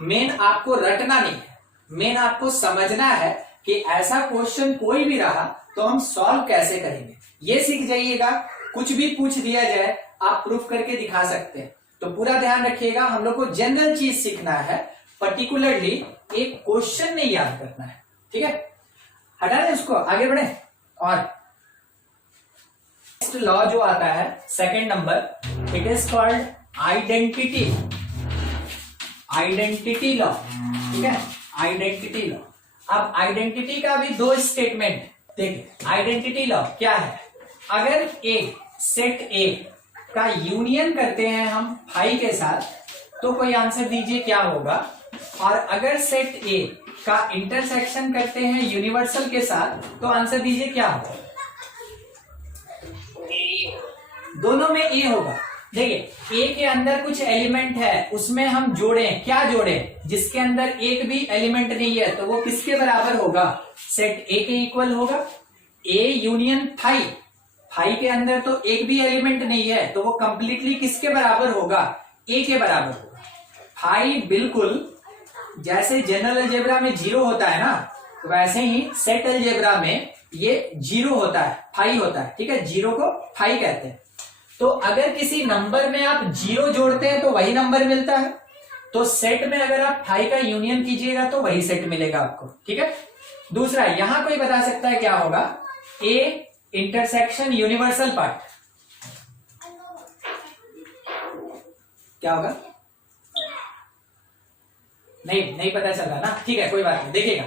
मेन आपको रटना नहीं है, मेन आपको समझना है कि ऐसा क्वेश्चन कोई भी रहा तो हम सॉल्व कैसे करेंगे, ये सीख जाइएगा। कुछ भी पूछ दिया जाए आप प्रूफ करके दिखा सकते हैं। तो पूरा ध्यान रखिएगा, हम लोग को जनरल चीज सीखना है, पर्टिकुलरली एक क्वेश्चन नहीं याद करना है, ठीक है। हटा दें उसको, आगे बढ़े। और नेक्स्ट लॉ जो आता है second number, it is called identity law, ठीक है, आइडेंटिटी लॉ। अब आइडेंटिटी का भी दो स्टेटमेंट देखिए। आइडेंटिटी लॉ क्या है, अगर ए सेट ए का यूनियन करते हैं हम फाई के साथ तो कोई आंसर दीजिए क्या होगा, और अगर सेट ए का इंटरसेक्शन करते हैं यूनिवर्सल के साथ तो आंसर दीजिए क्या होगा। दोनों में ए होगा। देखिए ए के अंदर कुछ एलिमेंट है, उसमें हम जोड़ें, क्या जोड़ें, जिसके अंदर एक भी एलिमेंट नहीं है तो वो किसके बराबर होगा, सेट ए के इक्वल होगा। ए यूनियन फाई, फाई के अंदर तो एक भी एलिमेंट नहीं है तो वो कंप्लीटली किसके बराबर होगा, ए के बराबर होगा। फाई बिल्कुल जैसे जनरल अलजेब्रा में 0 होता है ना, तो वैसे ही सेट अलजेब्रा में ये 0 होता है, फाई होता है, ठीक है, 0 को फाई कहते हैं। तो अगर किसी नंबर में आप 0 जोड़ते हैं तो वही नंबर मिलता है, तो सेट में अगर आप फाई का यूनियन कीजिएगा तो वही सेट मिलेगा आपको, ठीक है। दूसरा, यहां कोई बता सकता है क्या होगा, ए इंटरसेक्शन यूनिवर्सल पार्ट क्या होगा, नहीं पता चल रहा ना, ठीक है, कोई बात नहीं। देखिएगा,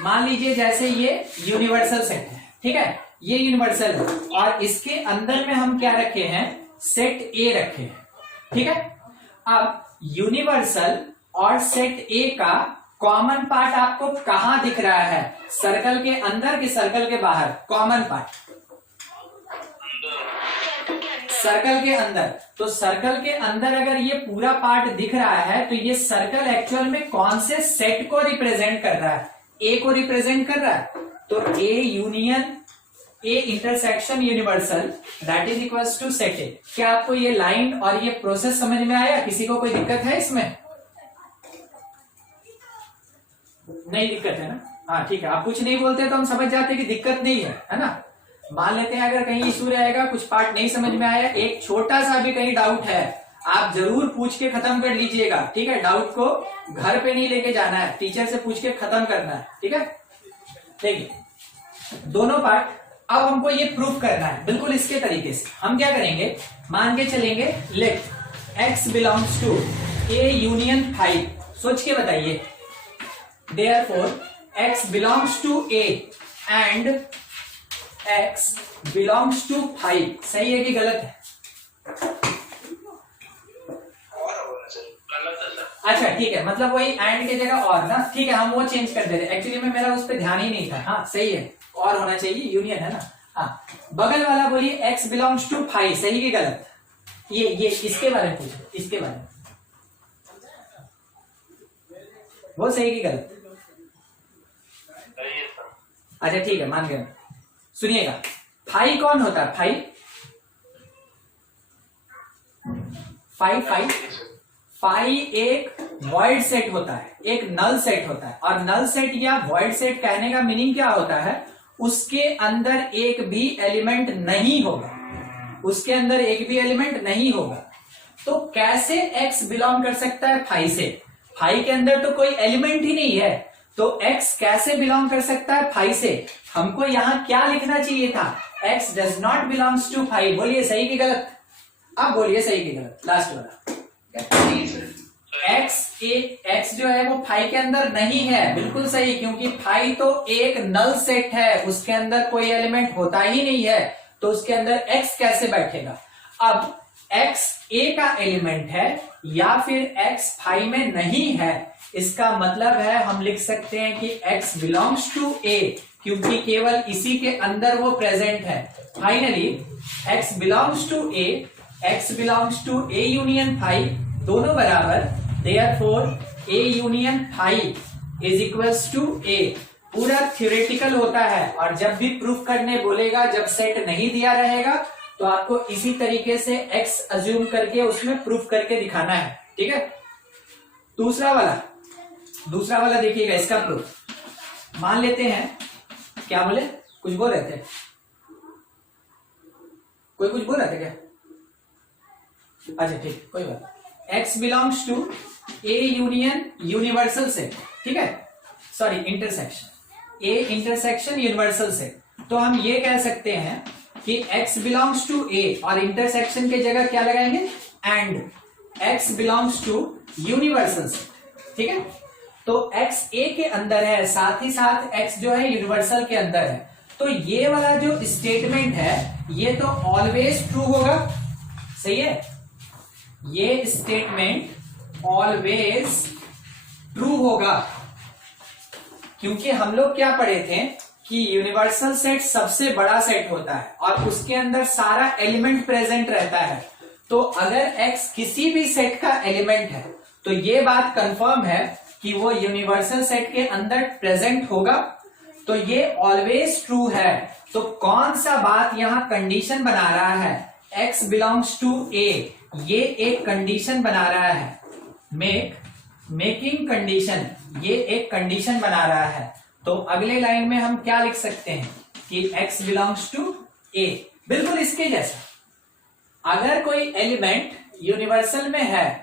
मान लीजिए जैसे ये यूनिवर्सल सेट है, ठीक है, ये यूनिवर्सल है और इसके अंदर में हम क्या रखे हैं, सेट ए रखे हैं, ठीक है। अब यूनिवर्सल और सेट ए का कॉमन पार्ट आपको कहां दिख रहा है, सर्कल के अंदर कि सर्कल के बाहर, कॉमन पार्ट सर्कल के अंदर। तो सर्कल के अंदर अगर ये पूरा पार्ट दिख रहा है तो ये सर्कल एक्चुअल में कौन से सेट को रिप्रेजेंट कर रहा है, ए को रिप्रेजेंट कर रहा है। तो A union A intersection universal that is equals to set A. क्या आपको ये लाइन और ये प्रोसेस समझ में आया, किसी को कोई दिक्कत है इसमें, नहीं दिक्कत है ना, हाँ ठीक है। आप कुछ नहीं बोलते तो हम समझ जाते कि दिक्कत नहीं है ना। मान लेते हैं अगर कहीं इशू रहेगा, कुछ पार्ट नहीं समझ में आया, एक छोटा सा भी कहीं डाउट है, आप जरूर पूछ के खत्म कर लीजिएगा, ठीक है। डाउट को घर पे नहीं लेके जाना है, टीचर से पूछ के खत्म करना है, ठीक है। देखिए दोनों पार्ट, अब हमको ये प्रूफ करना है बिल्कुल इसके तरीके से। हम क्या करेंगे, मान के चलेंगे let x belongs to A union phi, सोच के बताइए, therefore x belongs to A and x belongs to phi, सही है कि गलत है, अच्छा ठीक है, मतलब वही एंड की जगह और ना, ठीक है हम वो चेंज कर दे रहे, एक्चुअली में मेरा उस पर ध्यान ही नहीं था। हाँ सही है, और होना चाहिए, यूनियन है ना। हाँ बगल वाला बोलिए x बिलोंग्स टू फाइव, सही कि गलत? ये इसके बारे में पूछो, इसके बारे में, वो सही कि गलत? सही है सर। अच्छा ठीक है मान गए। सुनिएगा, फाइव कौन होता है? फाइव एक वॉइड सेट होता है, एक नल सेट होता है, और नल सेट या वॉइड सेट कहने का मीनिंग क्या होता है? उसके अंदर एक भी एलिमेंट नहीं होगा, उसके अंदर एक भी एलिमेंट नहीं होगा। तो कैसे x बिलोंग कर सकता है फाइव से? फाइव के अंदर तो कोई एलिमेंट ही नहीं है, तो x कैसे बिलोंग कर सकता है फाइव से? हमको यहां क्या लिखना चाहिए था? x does not belongs to five. बोलिए सही कि गलत? अब बोलिए सही कि गलत, लास्ट वाला। x जो है वो फाइव के अंदर नहीं है, बिल्कुल सही, क्योंकि फाइव तो एक नल सेट है, उसके अंदर कोई एलिमेंट होता ही नहीं है, तो उसके अंदर x कैसे बैठेगा? अब x a का एलिमेंट है या फिर x फाइव में नहीं है, इसका मतलब है हम लिख सकते हैं कि x बिलोंग्स टू a, क्योंकि केवल इसी के अंदर वो प्रेजेंट है। Finally x belongs to a, x belongs to a union five, दोनों बराबर, therefore a union five is equals to a। पूरा थ्योरेटिकल होता है, और जब भी प्रूफ करने बोलेगा, जब सेट नहीं दिया रहेगा, तो आपको इसी तरीके से x अज्यूम करके उसमें प्रूफ करके दिखाना है, ठीक है। दूसरा वाला देखिएगा, इसका प्रूफ मान लेते हैं, क्या बोले, कुछ बोल रहे थे, कोई कुछ बोल रहे थे क्या? अच्छा ठीक, कोई बात। x belongs to a union universal set, ठीक है, sorry intersection, a intersection universal set. तो हम ये कह सकते हैं कि x बिलोंग्स टू a, और इंटरसेक्शन के जगह क्या लगाएंगे? And x belongs to universal set, ठीक है। तो x a के अंदर है, साथ ही साथ x जो है यूनिवर्सल के अंदर है, तो ये वाला जो स्टेटमेंट है ये तो ऑलवेज ट्रू होगा, सही है। ये स्टेटमेंट ऑलवेज ट्रू होगा, क्योंकि हम लोग क्या पढ़े थे कि यूनिवर्सल सेट सबसे बड़ा सेट होता है और उसके अंदर सारा एलिमेंट प्रेजेंट रहता है। तो अगर x किसी भी सेट का एलिमेंट है तो ये बात कंफर्म है कि वो यूनिवर्सल सेट के अंदर प्रेजेंट होगा, तो ये ऑलवेज ट्रू है। तो कौन सा बात यहां कंडीशन बना रहा है? x बिलोंग्स टू a, ये एक कंडीशन बना रहा है, मेकिंग कंडीशन, ये एक कंडीशन बना रहा है। तो अगले लाइन में हम क्या लिख सकते हैं कि x बिलोंग्स टू a, बिल्कुल इसके जैसा। अगर कोई एलिमेंट यूनिवर्सल में है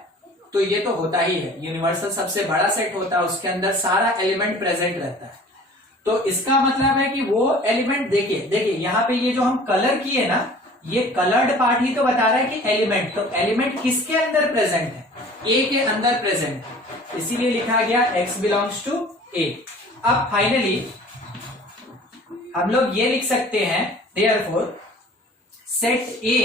तो ये तो होता ही है, यूनिवर्सल सबसे बड़ा सेट होता है, उसके अंदर सारा एलिमेंट प्रेजेंट रहता है। तो इसका मतलब है कि वो एलिमेंट, देखिए यहाँ पे ये जो हम कलर किए ना, ये कलर्ड पार्ट ही तो बता रहा है कि एलिमेंट, तो एलिमेंट किसके अंदर प्रेजेंट है? a के अंदर प्रेजेंट है, इसीलिए लिखा गया x बिलोंग्स टू a। अब फाइनली हम लोग ये लिख सकते हैं, देयरफॉर सेट a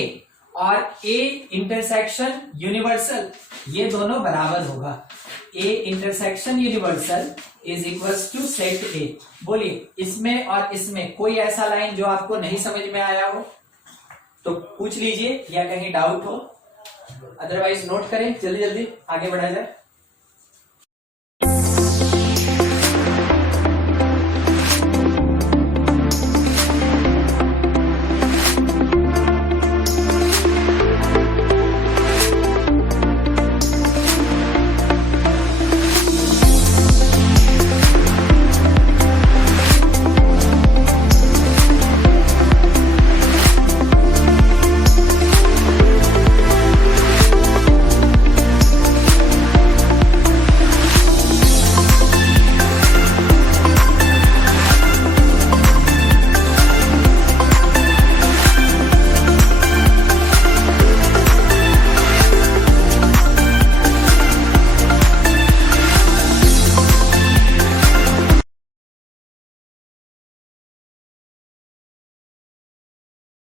और a इंटरसेक्शन यूनिवर्सल, ये दोनों बराबर होगा। a intersection universal is equals to set a। बोलिए इसमें और इसमें कोई ऐसा लाइन जो आपको नहीं समझ में आया हो तो पूछ लीजिए, या कहीं डाउट हो, अदरवाइज नोट करें, जल्दी जल्दी आगे बढ़ा जाए।